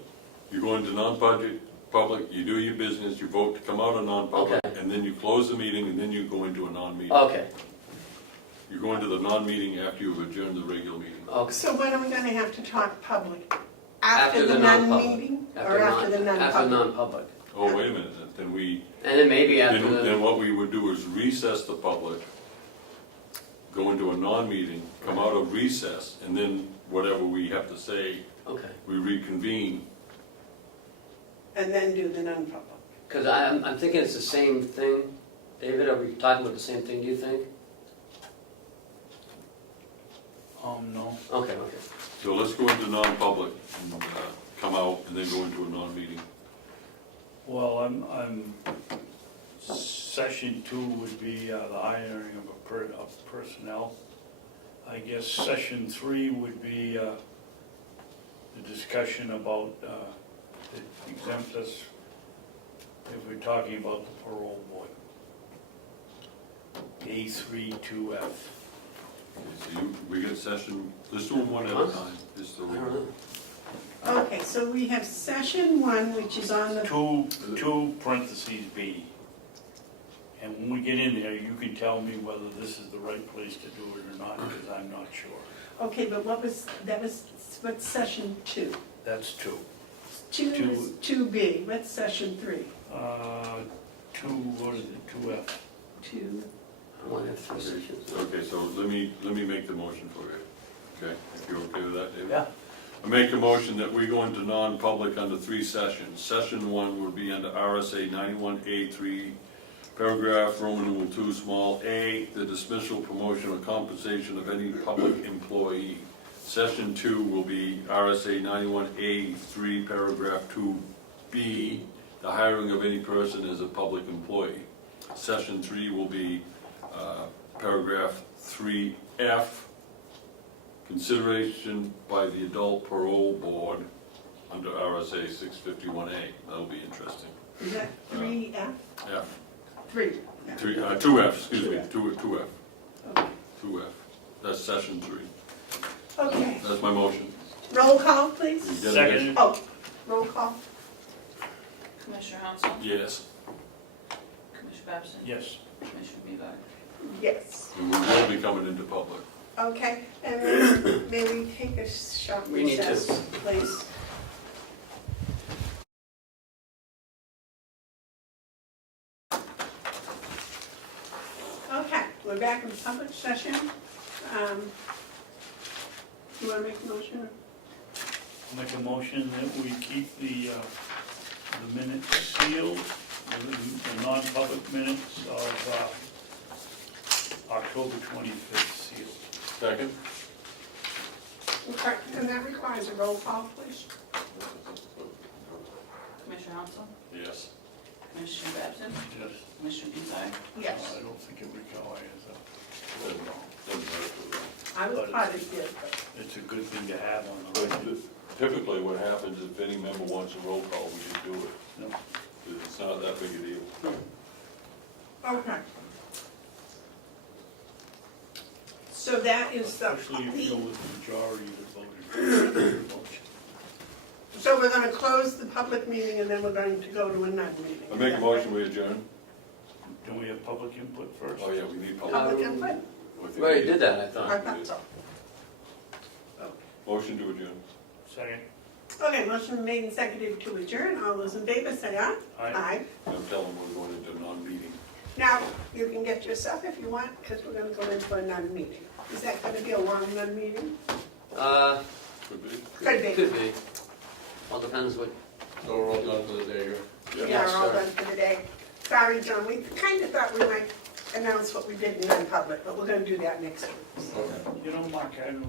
you go into non-budget, public, you do your business, you vote to come out of non-public, Okay. and then you close the meeting, and then you go into a non-meeting. Okay, You go into the non-meeting after you've adjourned the regular meeting. okay. So when are we gonna have to talk public? After After the the non-public. non-meeting or after the After non-public? non-public. Oh, wait a minute, then we, And then maybe after then the, what we would do is recess the public, go into a non-meeting, come out of recess, and then whatever we have to say, okay. we reconvene. And then do the non-public? Because I'm thinking it's the same thing. David, are we talking about the same thing, do you think? No. Okay, okay. So let's go into non-public and come out and then go into a non-meeting. Well, session 2 would be the hiring of personnel. I guess session 3 would be the discussion about the exemptus, if we're talking about the parole board. A32F. So we get session, let's do them one at a time. Just so I we don't know. Okay, so we have session 1, which is on the, 2 parentheses B. And when we get in there, you can tell me whether this is the right place to do it or not, because I'm not sure. okay, but what's session 2? That's 2. 2 is 2B, what's session 3? what is it, 2F? 2, I want to have three sessions. Okay, so let me make the motion for you. Okay, if you're okay with that, David? Yeah. I make a motion that we go into non-public under 3 sessions. Session 1 would be under RSA 91A3, paragraph Roman numeral 2, small a, the dismissal, promotion, or compensation of any public employee. Session 2 will be RSA 91A3, paragraph 2B, the hiring of any person as a public employee. Session 3 will be paragraph 3F, consideration by the adult parole board under RSA 651A. That'll be interesting. is that 3F? F, 3. 2F, excuse me, 2F, Okay. 2F. That's session 3. Okay, That's my motion. roll call, please. You get it? Second. Oh, roll call. Commissioner Hounsell? Yes. Commissioner Babson? Yes. Commissioner Bevard? Yes. And we will be coming into public. Okay, and then may we take a short We need to. recess, please? Okay, we're back in public session. You want to make a motion? Make a motion that we keep the minutes sealed, the non-public minutes of October 25th sealed. Second? Okay, and that requires a roll call, please. Commissioner Hounsell? Yes. Commissioner Babson? Yes. Commissioner Bevard? Yes, I don't think it requires Doesn't hurt. I was part of it, but it's a good thing to have on the But record. typically what happens is if any member wants a roll call, we just do it. No. It's not that big a deal. okay. So that is Especially if you go the, with the majority that voted for the motion. so we're gonna close the public meeting and then we're going to go to another meeting. I make a motion, we adjourn. Don't we have public input first? Oh, yeah, we need public. Public input? I think We already we- did that, I I thought. thought so. Motion to adjourn. Second. Okay, motion made and seconded to adjourn. All those in favor say aye. Aye. I'm telling them we're going into a non-meeting. Now, you can get yourself if you want, because we're gonna go into a non-meeting. Is that gonna be a long non-meeting? Could be. Could be. Could be. All depends what, So we're all done for the day here? Yeah, Yes, we're all sir. done for the day. Sorry, John, we kind of thought we might announce what we did in non-public, but we're gonna do that next week. Okay. You know, Mark, I don't know